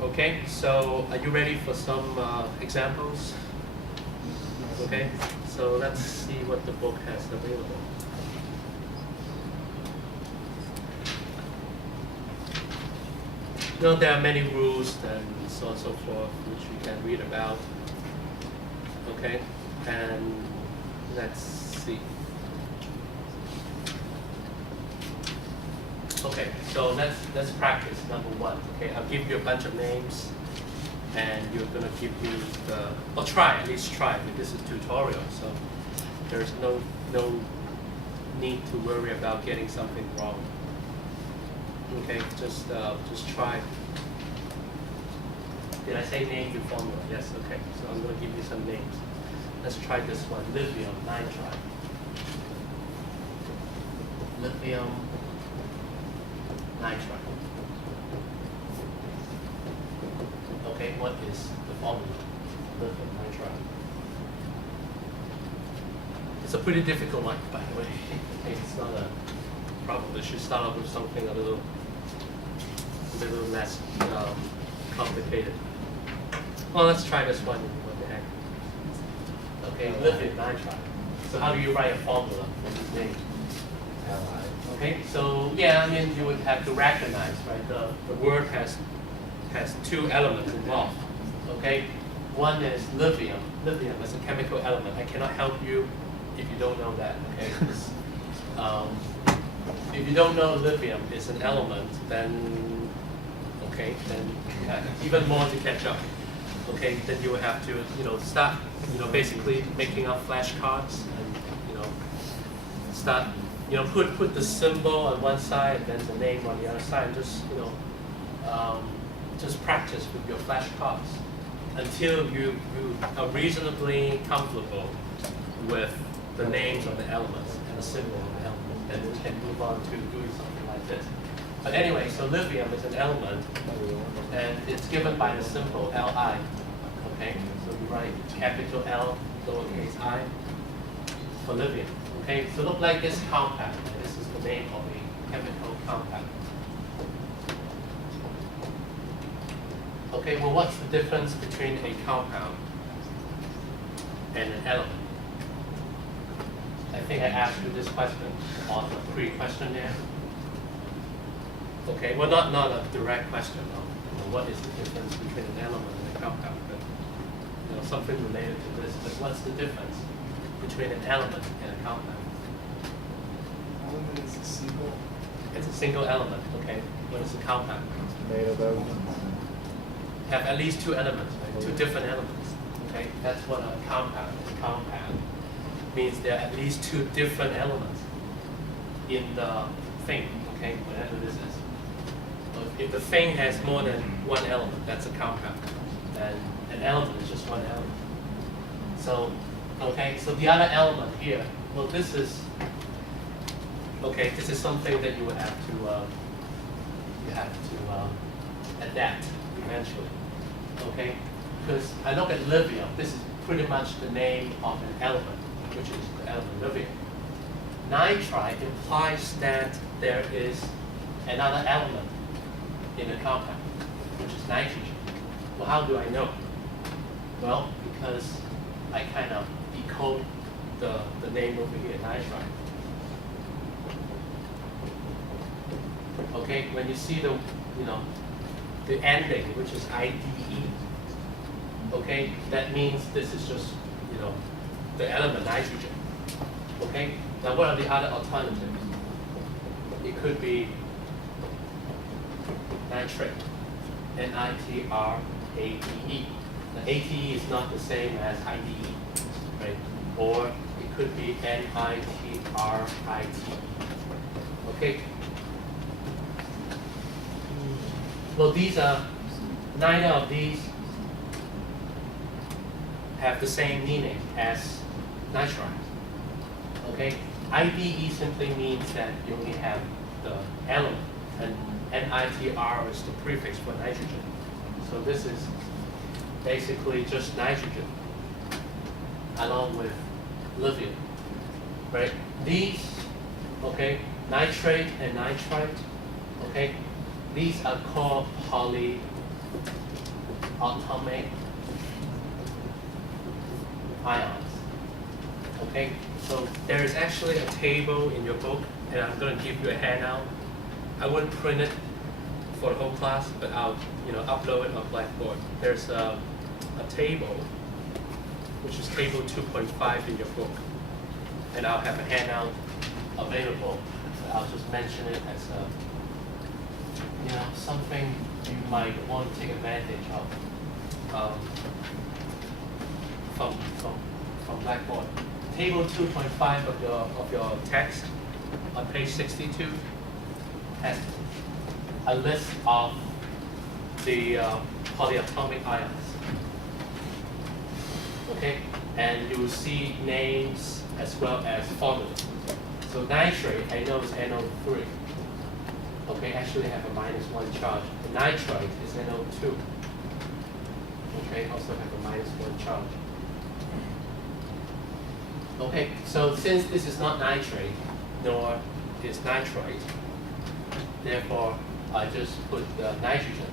Okay, so are you ready for some examples? Okay, so let's see what the book has available. There are many rules and so on and so forth which we can read about. Okay, and let's see. Okay, so let's practice number one. Okay, I'll give you a bunch of names, and you're gonna give me or at least try. I mean, this is a tutorial, so there's no need to worry about getting something wrong. Okay, just try. Did I say name your formula? Yes. Okay, so I'm gonna give you some names. Let's try this one: lithium nitride. Lithium nitride. Okay, what is the formula? Lithium nitride. It's a pretty difficult one, by the way. Okay, it's not a probably should start off with something a little less complicated. Well, let's try this one. What the heck? Okay, lithium nitride. So how do you write a formula for this name? Okay, so yeah, I mean you would have to recognize, right? The word has two elements involved. Okay, one is lithium. Lithium is a chemical element. I cannot help you if you don't know that. Okay, if you don't know lithium is an element, then you have even more to catch up. Okay, then you will have to start basically making up flashcards and start put the symbol on one side and then the name on the other side, and just practice with your flashcards until you are reasonably comfortable with the names of the elements and the symbol of the element, and we can move on to doing something like this. But anyway, so lithium is an element, and it's given by the symbol Li. Okay, so you write capital L, lowercase I for lithium. Okay, so look like this compound. This is the name of a chemical compound. Okay, well, what's the difference between a compound and an element? I think I asked you this question on the pre-questionnaire. Okay, well, not a direct question on what is the difference between an element and a compound, but something related to this. But what's the difference between an element and a compound? Element is a single. It's a single element. Okay, what is a compound? Made of elements. Have at least two elements, right? Two different elements. Okay, that's what a compound is. A compound means there are at least two different elements in the thing. Okay, whatever this is. If the thing has more than one element, that's a compound. And an element is just one element. So, okay, so the other element here, well, this is something that you would have to adapt eventually. Okay, because I look at lithium. This is pretty much the name of an element, which is the element lithium. Nitride implies that there is another element in the compound, which is nitrogen. Well, how do I know? Well, because I kind of decode the name over here, nitride. Okay, when you see the ending, which is IDE, okay, that means this is just the element nitrogen. Okay, now what are the other alternatives? It could be nitrate, Nitrate. The ATE is not the same as IDE, right? Or it could be NITRITE. Okay. Well, neither of these have the same meaning as nitrite. Okay, IDE simply means that you only have the element, and NITR is the prefix for nitrogen. So this is basically just nitrogen along with lithium, right? These, okay, nitrate and nitrite, okay, these are called polyatomic ions. Okay, so there is actually a table in your book, and I'm going to give you a handout. I wouldn't print it for the whole class, but I'll upload it on Blackboard. There's a table, which is table 2.5 in your book, and I'll have a handout available. I'll just mention it as something you might want to take advantage of from Blackboard. Table 2.5 of your text on page 62 has a list of the polyatomic ions. Okay, and you will see names as well as formulas. So nitrate, I know is NO3. Okay, actually have a -1 charge. The nitrite is NO2. Okay, also have a -1 charge. Okay, so since this is not nitrate, nor is nitrite, therefore I just put the nitrogen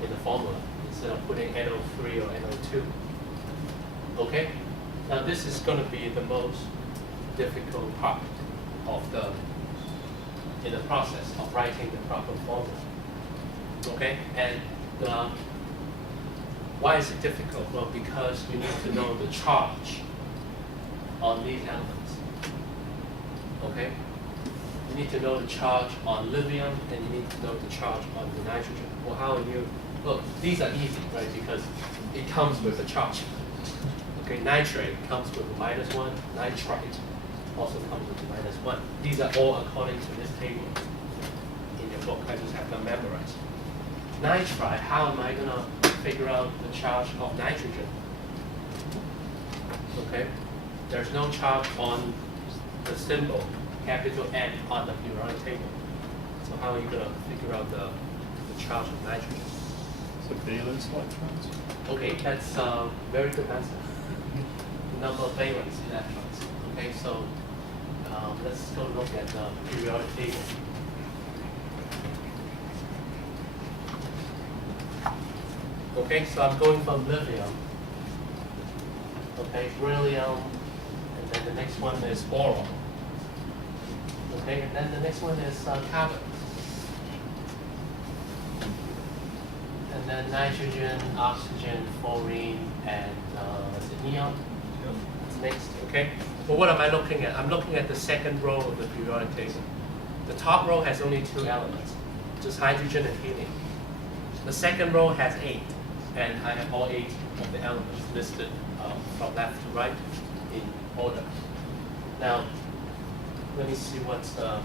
in the formula instead of putting NO3 or NO2. Okay, now this is going to be the most difficult part in the process of writing the proper formula. Okay, and why is it difficult? Well, because you need to know the charge on these elements. Okay, you need to know the charge on lithium, and you need to know the charge on the nitrogen. Well, how are you? Look, these are easy, right? Because it comes with a charge. Okay, nitrate comes with a -1. Nitrite also comes with a -1. These are all according to this table in your book. I just have them memorized. Nitrite, how am I gonna figure out the charge of nitrogen? Okay, there's no charge on the symbol, capital N, on the periodic table. So how are you gonna figure out the charge of nitrogen? So valence electrons? Okay, that's a very good answer. The number of valence electrons. Okay, so let's go look at the periodic table. Okay, so I'm going from lithium. Okay, beryllium, and then the next one is boron. Okay, and then the next one is carbon. And then nitrogen, oxygen, fluorine, and is it neon? Next, okay. Well, what am I looking at? I'm looking at the second row of the periodic table. The top row has only 2 elements, just hydrogen and helium. The second row has 8, and I have all 8 of the elements listed from left to right in order. Now, let me see what's the.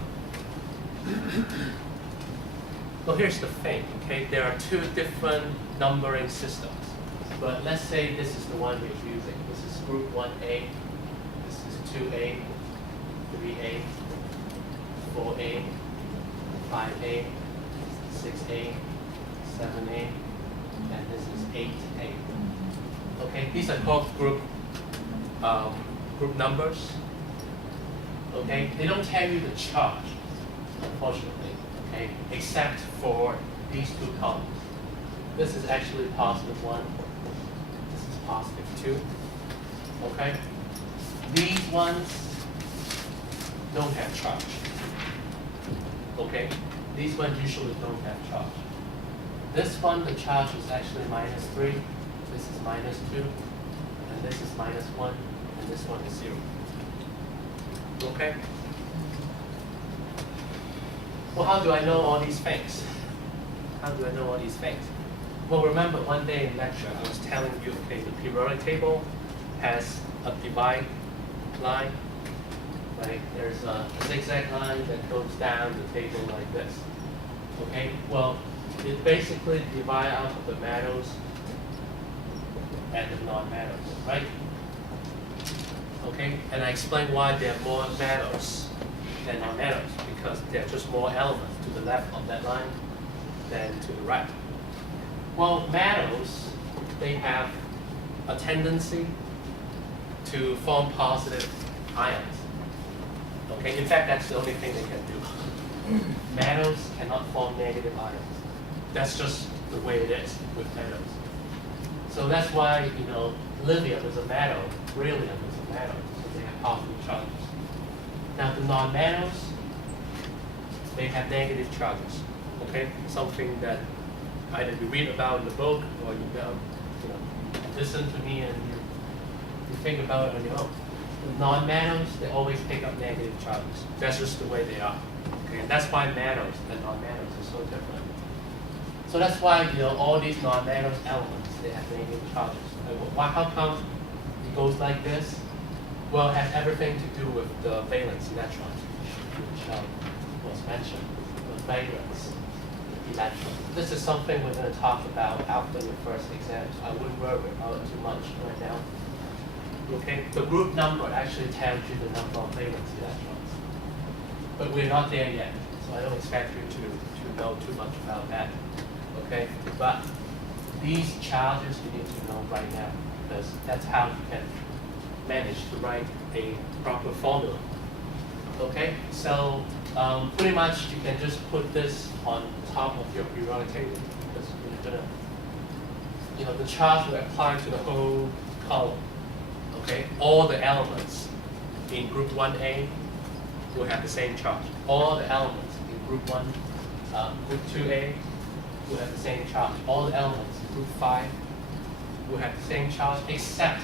Well, here's the thing, okay? There are 2 different numbering systems, but let's say this is the one we're using. This is group 1A, this is 2A, 3A, 4A, 5A, 6A, 7A, and this is 8A. Okay, these are called group numbers. Okay, they don't tell you the charge, unfortunately. Okay, except for these 2 columns. This is actually +1. This is +2. Okay, these ones don't have charge. Okay, these ones usually don't have charge. This one, the charge is actually -3. This is -2, and this is -1, and this one is 0. Okay? Well, how do I know all these things? How do I know all these things? Well, remember one day in lecture, I was telling you, okay, the periodic table has a divide line, right? There's a zigzag line that goes down the table like this. Okay, well, it basically divides out of the metals and the non-metals, right? Okay, and I explained why there are more metals than non-metals, because there are just more elements to the left of that line than to the right. Well, metals, they have a tendency to form positive ions. Okay, in fact, that's the only thing they can do. Metals cannot form negative ions. That's just the way it is with metals. So that's why, you know, lithium is a metal, beryllium is a metal, so they have positive charges. Now the non-metals, they have negative charges. Okay, something that either you read about in the book or you listen to me and you think about it on your own. The non-metals, they always pick up negative charges. That's just the way they are. Okay, and that's why metals and non-metals are so different. So that's why, you know, all these non-metals elements, they have negative charges. How come it goes like this? Well, it has everything to do with the valence electrons, which was mentioned, the valence electron. This is something we're going to talk about after the first exam. I wouldn't worry about it too much right now. Okay, the group number actually tells you the number of valence electrons. But we're not there yet, so I don't expect you to know too much about that. Okay, but these charges you need to know right now, because that's how you can manage to write a proper formula. Okay, so pretty much you can just put this on top of your periodic table, because you're gonna, you know, the charge will apply to the whole column. Okay, all the elements in group 1A will have the same charge. All the elements in group 2A will have the same charge. All the elements in group 5 will have the same charge, except,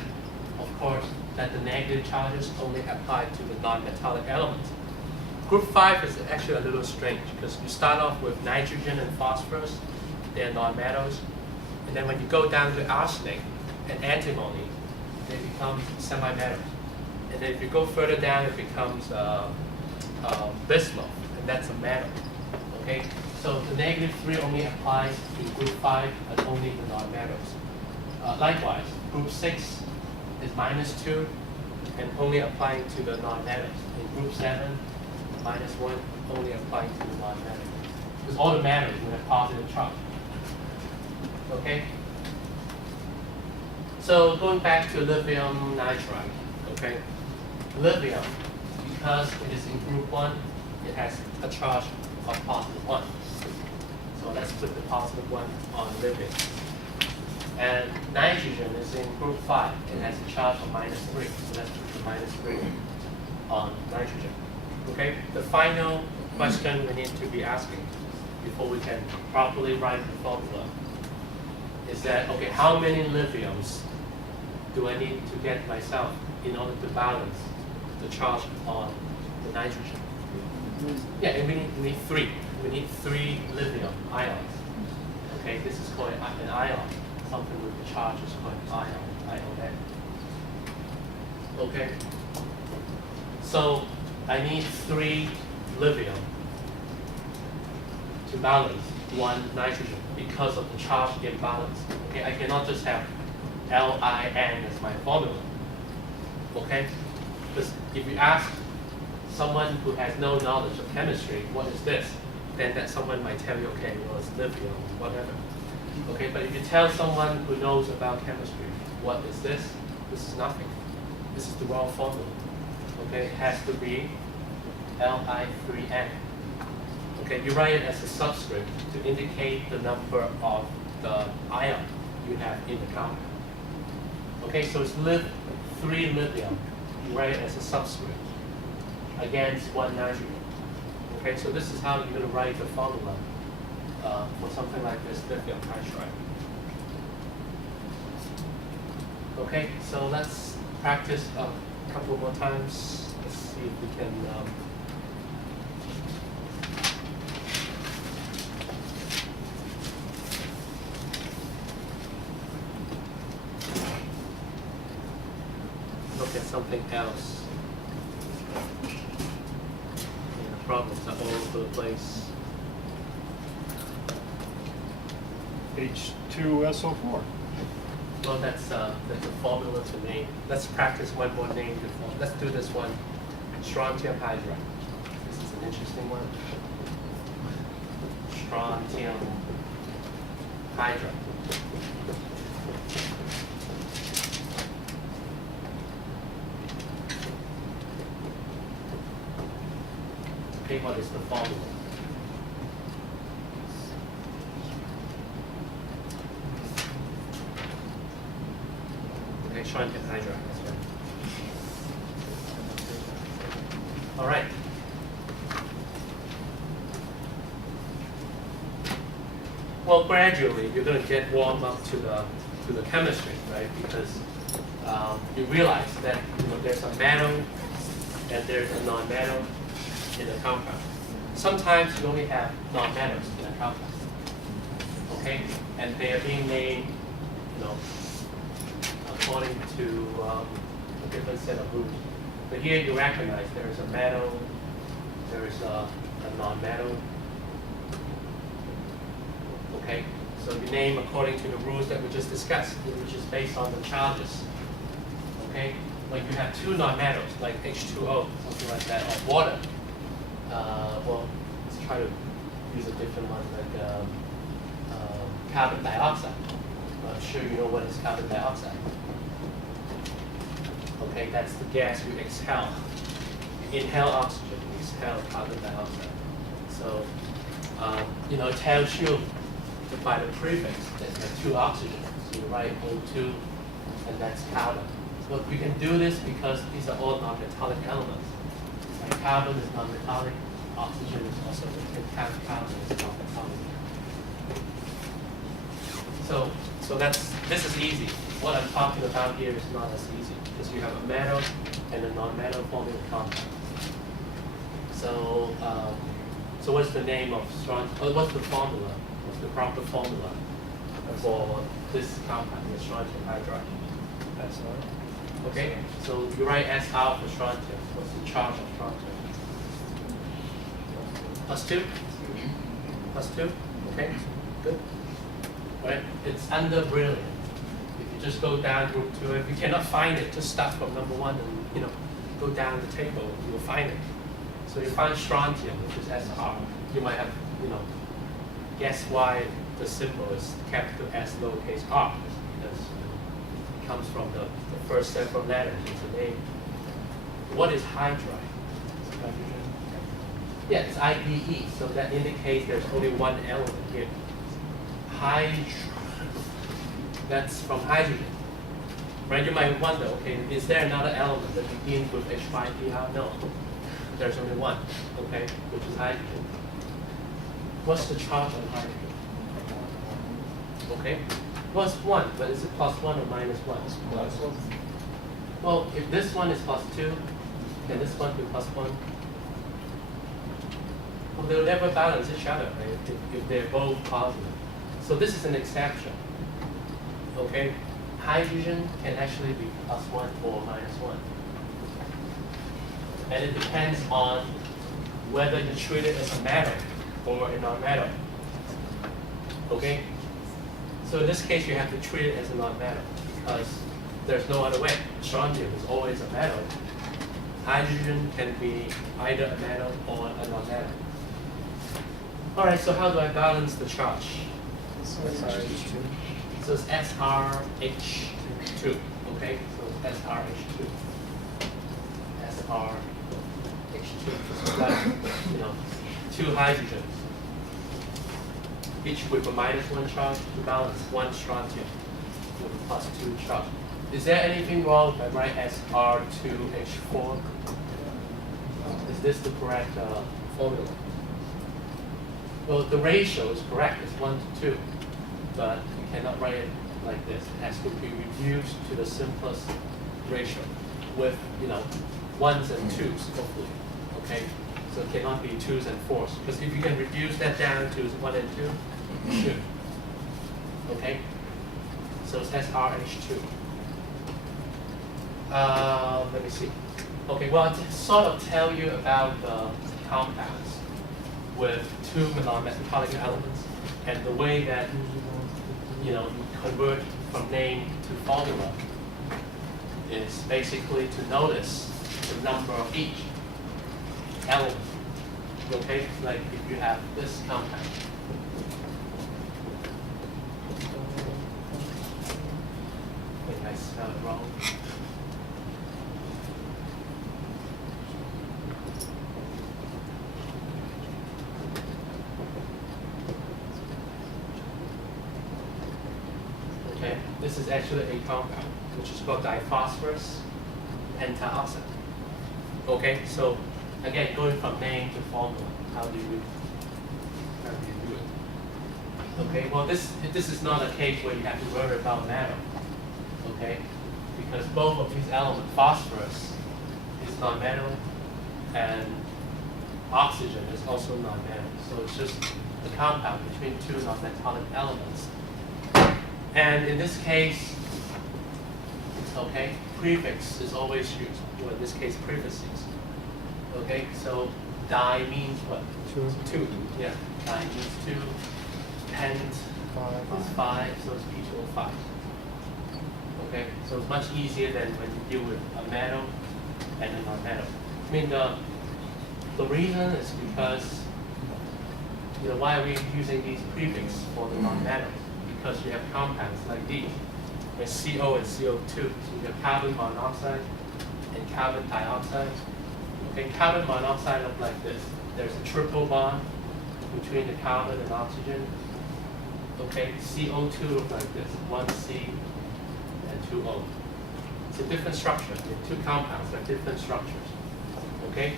of course, that the negative charges only apply to the non-metallic elements. Group 5 is actually a little strange, because you start off with nitrogen and phosphorus, they're non-metals, and then when you go down to arsenic and antimony, they become semi-metals. And then if you go further down, it becomes bismuth, and that's a metal. Okay, so the -3 only applies to group 5 and only the non-metals. Likewise, group 6 is -2 and only applying to the non-metals. In group 7, -1 only applying to the non-metals. Because all the metals will have positive charge. Okay? So going back to lithium nitride, okay? Lithium, because it is in group 1, it has a charge of +1. So let's put the +1 on lithium. And nitrogen is in group 5, it has a charge of -3. So let's put the -3 on nitrogen. Okay? The final question we need to be asking before we can properly write the formula is that, okay, how many lithiums do I need to get myself in order to balance the charge on the nitrogen? Yeah, and we need 3. We need 3 lithium ions. Okay, this is called an ion. Something with the charge is called ion, ION. Okay, so I need 3 lithium to balance 1 nitrogen because of the charge imbalance. Okay, I cannot just have LIN as my formula. Okay, because if you ask someone who has no knowledge of chemistry, what is this? Then that someone might tell you, okay, well, it's lithium, whatever. Okay, but if you tell someone who knows about chemistry, what is this? This is nothing. This is the wrong formula. Okay, it has to be Li3N. Okay, you write it as a subscript to indicate the number of the ion you have in the compound. Okay, so it's 3 lithium. You write it as a subscript against 1 nitrogen. Okay, so this is how you're going to write the formula for something like this lithium nitride. Okay, so let's practice a couple more times. Let's see if we can. Look at something else. Yeah, problems are all over the place. H2SO4. Well, that's a formula to name. Let's practice one more name before. Let's do this one. Strontium hydride. This is an interesting one. Strontium hydride. Okay, what is the formula? Okay, strontium hydride. That's right. All right. Well, gradually you're going to get warmed up to the chemistry, right? Because you realize that there's a metal and there's a non-metal in a compound. Sometimes you only have non-metals in a compound. Okay, and they are being named, according to a different set of rules. But here you recognize there is a metal, there is a non-metal. Okay, so you name according to the rules that we just discussed, which is based on the charges. Okay, like you have two non-metals, like H2O, something like that, or water. Well, let's try to use a different one, like carbon dioxide. I'm sure you know what is carbon dioxide. Okay, that's the gas you exhale. You inhale oxygen, you exhale carbon dioxide. So, it tells you by the prefix that there are two oxygens. So you write O2, and that's carbon. So you can do this because these are all non-metallic elements. Like carbon is non-metallic, oxygen is also, we can count carbon as non-metallic. So this is easy. What I'm talking about here is not as easy because you have a metal and a non-metal forming a compound. So what's the name of strontium? What's the formula? What's the proper formula for this compound, the strontium hydride? SR. Okay, so you write SR for strontium. What's the charge of strontium? +2? +2? Okay, good. Right, it's under beryllium. If you just go down group 2, if you cannot find it, just start from number 1 and go down the table, you will find it. So you find strontium, which is SR. You might have, guess why the symbol is capital S lowercase r, because it comes from the first several letters of the name. What is hydride? Yeah, it's IBE, so that indicates there's only one element here. That's from hydrogen. Right? You might wonder, okay, is there another element that begins with H5PR? No. There's only one, okay, which is hydrogen. What's the charge on hydrogen? Okay. Well, it's 1, but is it +1 or -1? Well, if this one is +2, can this one be +1? Well, they'll never balance each other, right? If they're both positive. So this is an exception. Okay? Hydrogen can actually be +1 or -1. And it depends on whether you treat it as a metal or a non-metal. Okay? So in this case, you have to treat it as a non-metal because there's no other way. Strontium is always a metal. Hydrogen can be either a metal or a non-metal. All right, so how do I balance the charge? SRH2. So it's SRH2, okay? So it's SRH2. SRH2, just like, two hydrogens, each with a -1 charge to balance one strontium with a +2 charge. Is there anything wrong if I write SR2H4? Is this the correct formula? Well, the ratio is correct, it's 1 to 2, but you cannot write it like this. It has to be reduced to the simplest ratio. with, you know, ones and twos, hopefully, okay? So it cannot be twos and fours, because if you can reduce that down to 1 and 2, you should. Okay? So it's SRH2. Let me see. Okay, well, to sort of tell you about the compounds with two non-metallic elements and the way that, you know, you convert from name to formula is basically to notice the number of each element. Okay, like if you have this compound. I think I spelled it wrong. Okay, this is actually a compound which is called diphosphorus pentaoxide. Okay, so again, going from name to formula, how do you do it? Okay, well this is not a case where you have to worry about matter. Okay, because both of these elements, phosphorus is non-metal and oxygen is also non-metal. So it's just a compound between two non-metallic elements. And in this case, okay, prefix is always used, or in this case, prefixes. Okay, so di means what? Two. Yeah, di means 2. Pent is 5, so it's P2O5. Okay, so it's much easier than when you deal with a metal and a non-metal. I mean, the reason is because, you know, why are we using these prefixes for the non-metals? Because you have compounds like these. There's CO and CO2. So you have carbon monoxide and carbon dioxide. Okay, carbon monoxide looks like this. There's a triple bond between the carbon and oxygen. Okay, CO2 looks like this. 1C and 2O. It's a different structure. You have two compounds have different structures. Okay?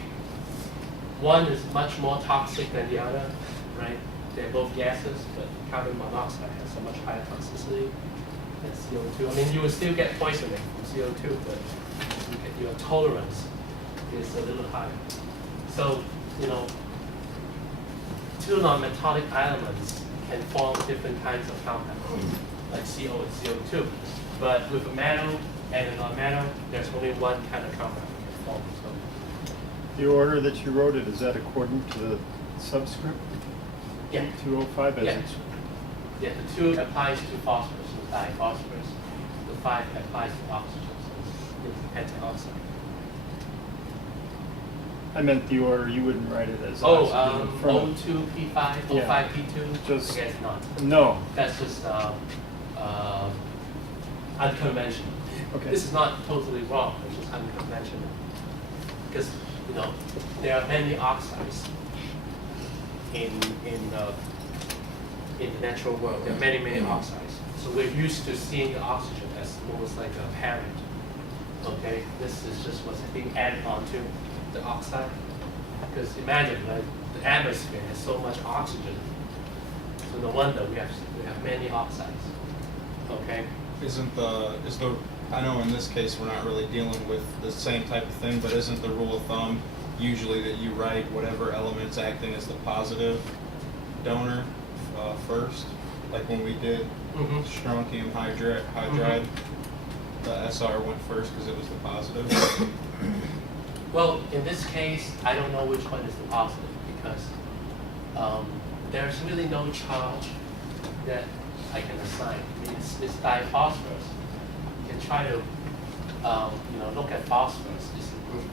One is much more toxic than the other, right? They're both gases, but carbon monoxide has a much higher toxicity than CO2. I mean, you will still get poisoning from CO2, but your tolerance is a little higher. So, you know, two non-metallic elements can form different kinds of compounds, like CO and CO2. But with a metal and a non-metal, there's only one kind of compound that can form. So, The order that you wrote it, is that according to the subscript? yeah. 205 as Yeah. it's Yeah, the 2 applies to phosphorus, so diphosphorus. The 5 applies to oxygen, so it's pentaoxide. I meant the order, you wouldn't write it as Oh, oxygen in front of- O2P5, Yeah. O5P2? Just- I guess not. No, That's just unconventional. Okay. This is not totally wrong, it's just unconventional. Because, you know, there are many oxides in the natural world. There are many oxides. So we're used to seeing the oxygen as almost like a parent. Okay, this is just what's being added onto the oxide. Because imagine, like, the atmosphere has so much oxygen. So no wonder we have many oxides. Okay. I know in this case we're not really dealing with the same type of thing, but isn't the rule of thumb usually that you write whatever element's acting as the positive donor first? Like when we did strontium hydride, the SR went first because it was the positive. Well, in this case, I don't know which one is the positive because there's really no charge that I can assign. I mean, it's diphosphorus. You can try to, you know, look at phosphorus. It's group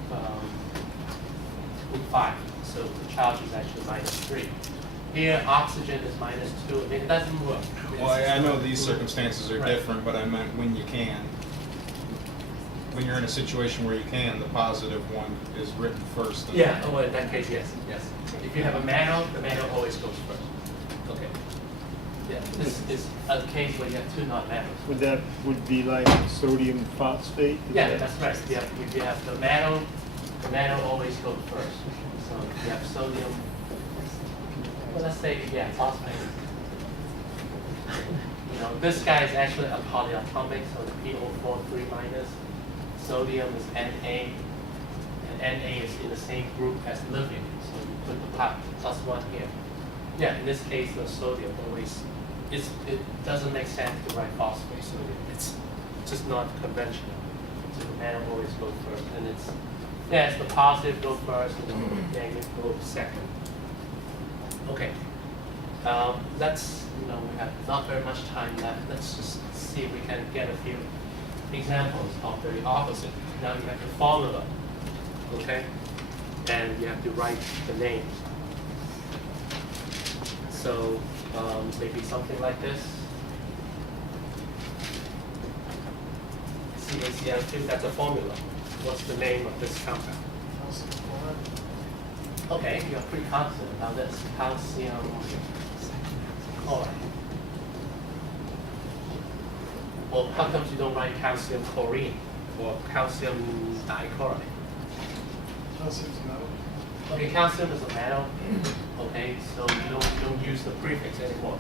5, so the charge is actually -3. Here, oxygen is -2. I mean, it doesn't work. Well, I know these circumstances are Right. different, but I meant when you can. When you're in a situation where you can, the positive one is written first. Yeah, oh, well, in that case, yes. If you have a metal, the metal always goes first. Okay. Yeah, this is a case where you have two non-metals. would be like sodium phosphate? Is Yeah, that- that's right. If you have the metal always goes first. So if you have sodium, well, let's say, yeah, phosphate. You know, this guy is actually a polyatomic, so the PO4 3-. So sodium is Na, and Na is in the same group as lithium, so you put the +1 here. Yeah, in this case, the sodium always, it doesn't make sense to write phosphate sodium. It's just not conventional. So the metal always goes first, and it's the positive go first, and then the negative go second. Okay. Let's, we have not very much time left. Let's just see if we can get a few examples of the opposite. Now you have the formula, okay? And you have to write the names. So maybe something like this. CaCl2, that's a formula. What's the name of this compound? Calcium chloride. Okay, you're pretty confident about this. Calcium chloride. Well, how come you don't write calcium chlorine or calcium dichloride? Calcium's metal. Okay, calcium is a metal. Okay, so you don't use the prefix anymore.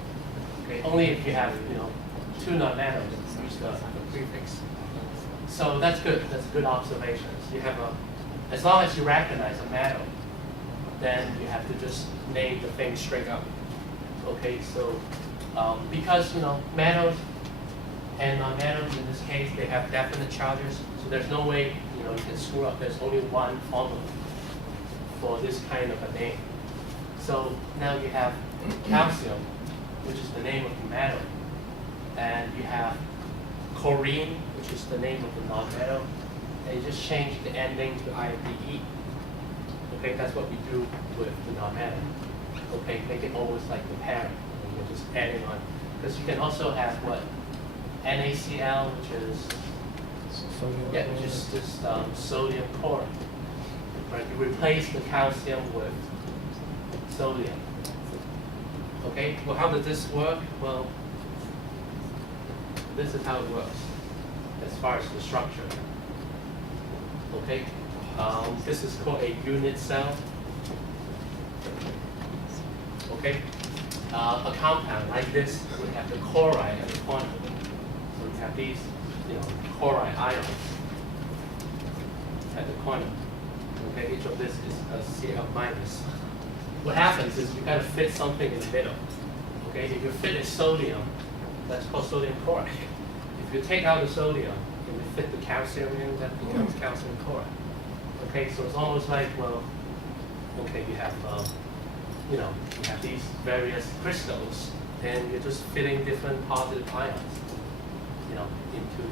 Okay, only if you have two non-metals, use the prefix. So that's good. That's good observations. You have as long as you recognize a metal, then you have to just name the thing straight up. Okay, so because metals and non-metals in this case, they have definite charges, so there's no way you can screw up. There's only one formula for this kind of a name. So now you have calcium, which is the name of the metal, and you have chlorine, which is the name of the non-metal, and you just change the ending to IDE. Okay, that's what we do with the non-metal. Okay, make it always like the parent, and you're just adding on. Because you can also have what? NaCl, which is just sodium chloride. Right? You replace the calcium with sodium. Okay, well, how does this work? Well, this is how it works as far as the structure. Okay, this is called a unit cell. Okay, a compound like this would have the chloride at the corner. So we have these, chloride ions at the corner. Okay, each of this is a Cl minus. What happens is you gotta fit something in the middle. Okay, if you fit a sodium, that's called sodium chloride. If you take out the sodium and you fit the calcium in, that becomes calcium chloride. Okay, so it's almost like, well, okay, you have, you have these various crystals, and you're just fitting different positive ions, into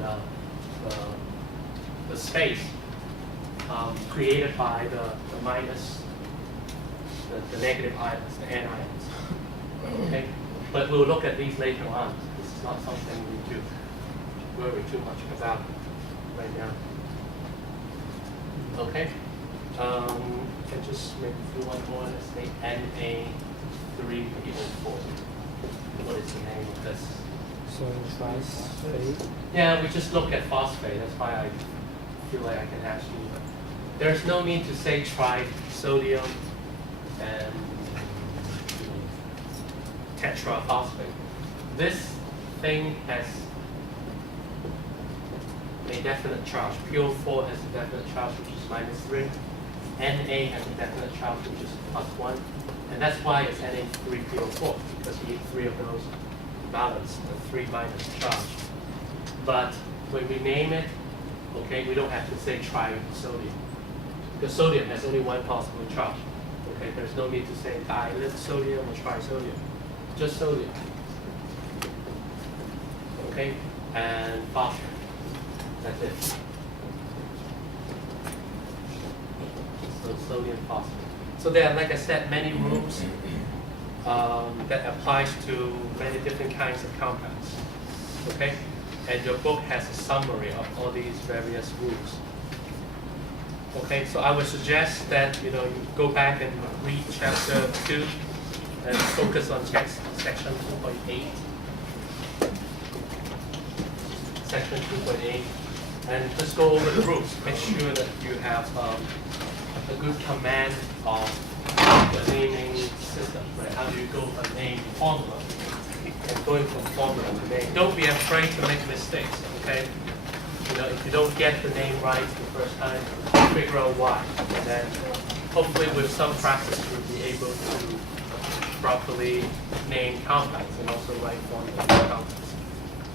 the space created by the minus, the negative ions, the anions. Okay, but we'll look at these later on. This is not something we do worry too much about right now. Okay, and just maybe do one more. Let's say Na3PO4. What is the name of this? Sodium phosphate. Yeah, we just look at phosphate. That's why I feel like I can ask you. There's no need to say trisodium and tetraphosphate. This thing has a definite charge. PO4 has a definite charge, which is -3. Na has a definite charge, which is +1. And that's why it's Na3PO4, because you need 3 of those balanced, the 3 minus charge. But when we name it, okay, we don't have to say trisodium. Because sodium has only one possible charge. Okay, there's no need to say dilithium or trisodium. Just sodium. Okay, and phosphate. That's it. So sodium phosphate. So there are, like I said, many rules that applies to many different kinds of compounds. Okay, and your book has a summary of all these various rules. Okay, so I would suggest that you go back and read chapter 2 and focus on section 2.8. Section 2.8, and just go over the rules. Make sure that you have a good command of the naming system, right? How do you go from name to formula? And going from formula to name. Don't be afraid to make mistakes, okay? if you don't get the name right the first time, figure out why. And then hopefully with some practice, you'll be able to properly name compounds and also write formulas for compounds.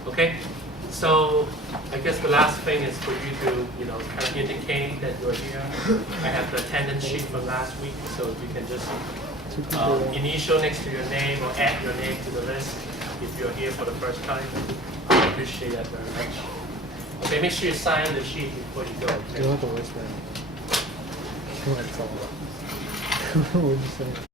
Okay? So I guess the last thing is for you to, kind of indicate that you're here. I have the attendance sheet from last week, so if you can just initial next to your name or add your name to the list if you're here for the first time. I appreciate that very much. Okay, make sure you sign the sheet before you go. You Okay? don't have to whisper anything. Come on, tell me. What did you say?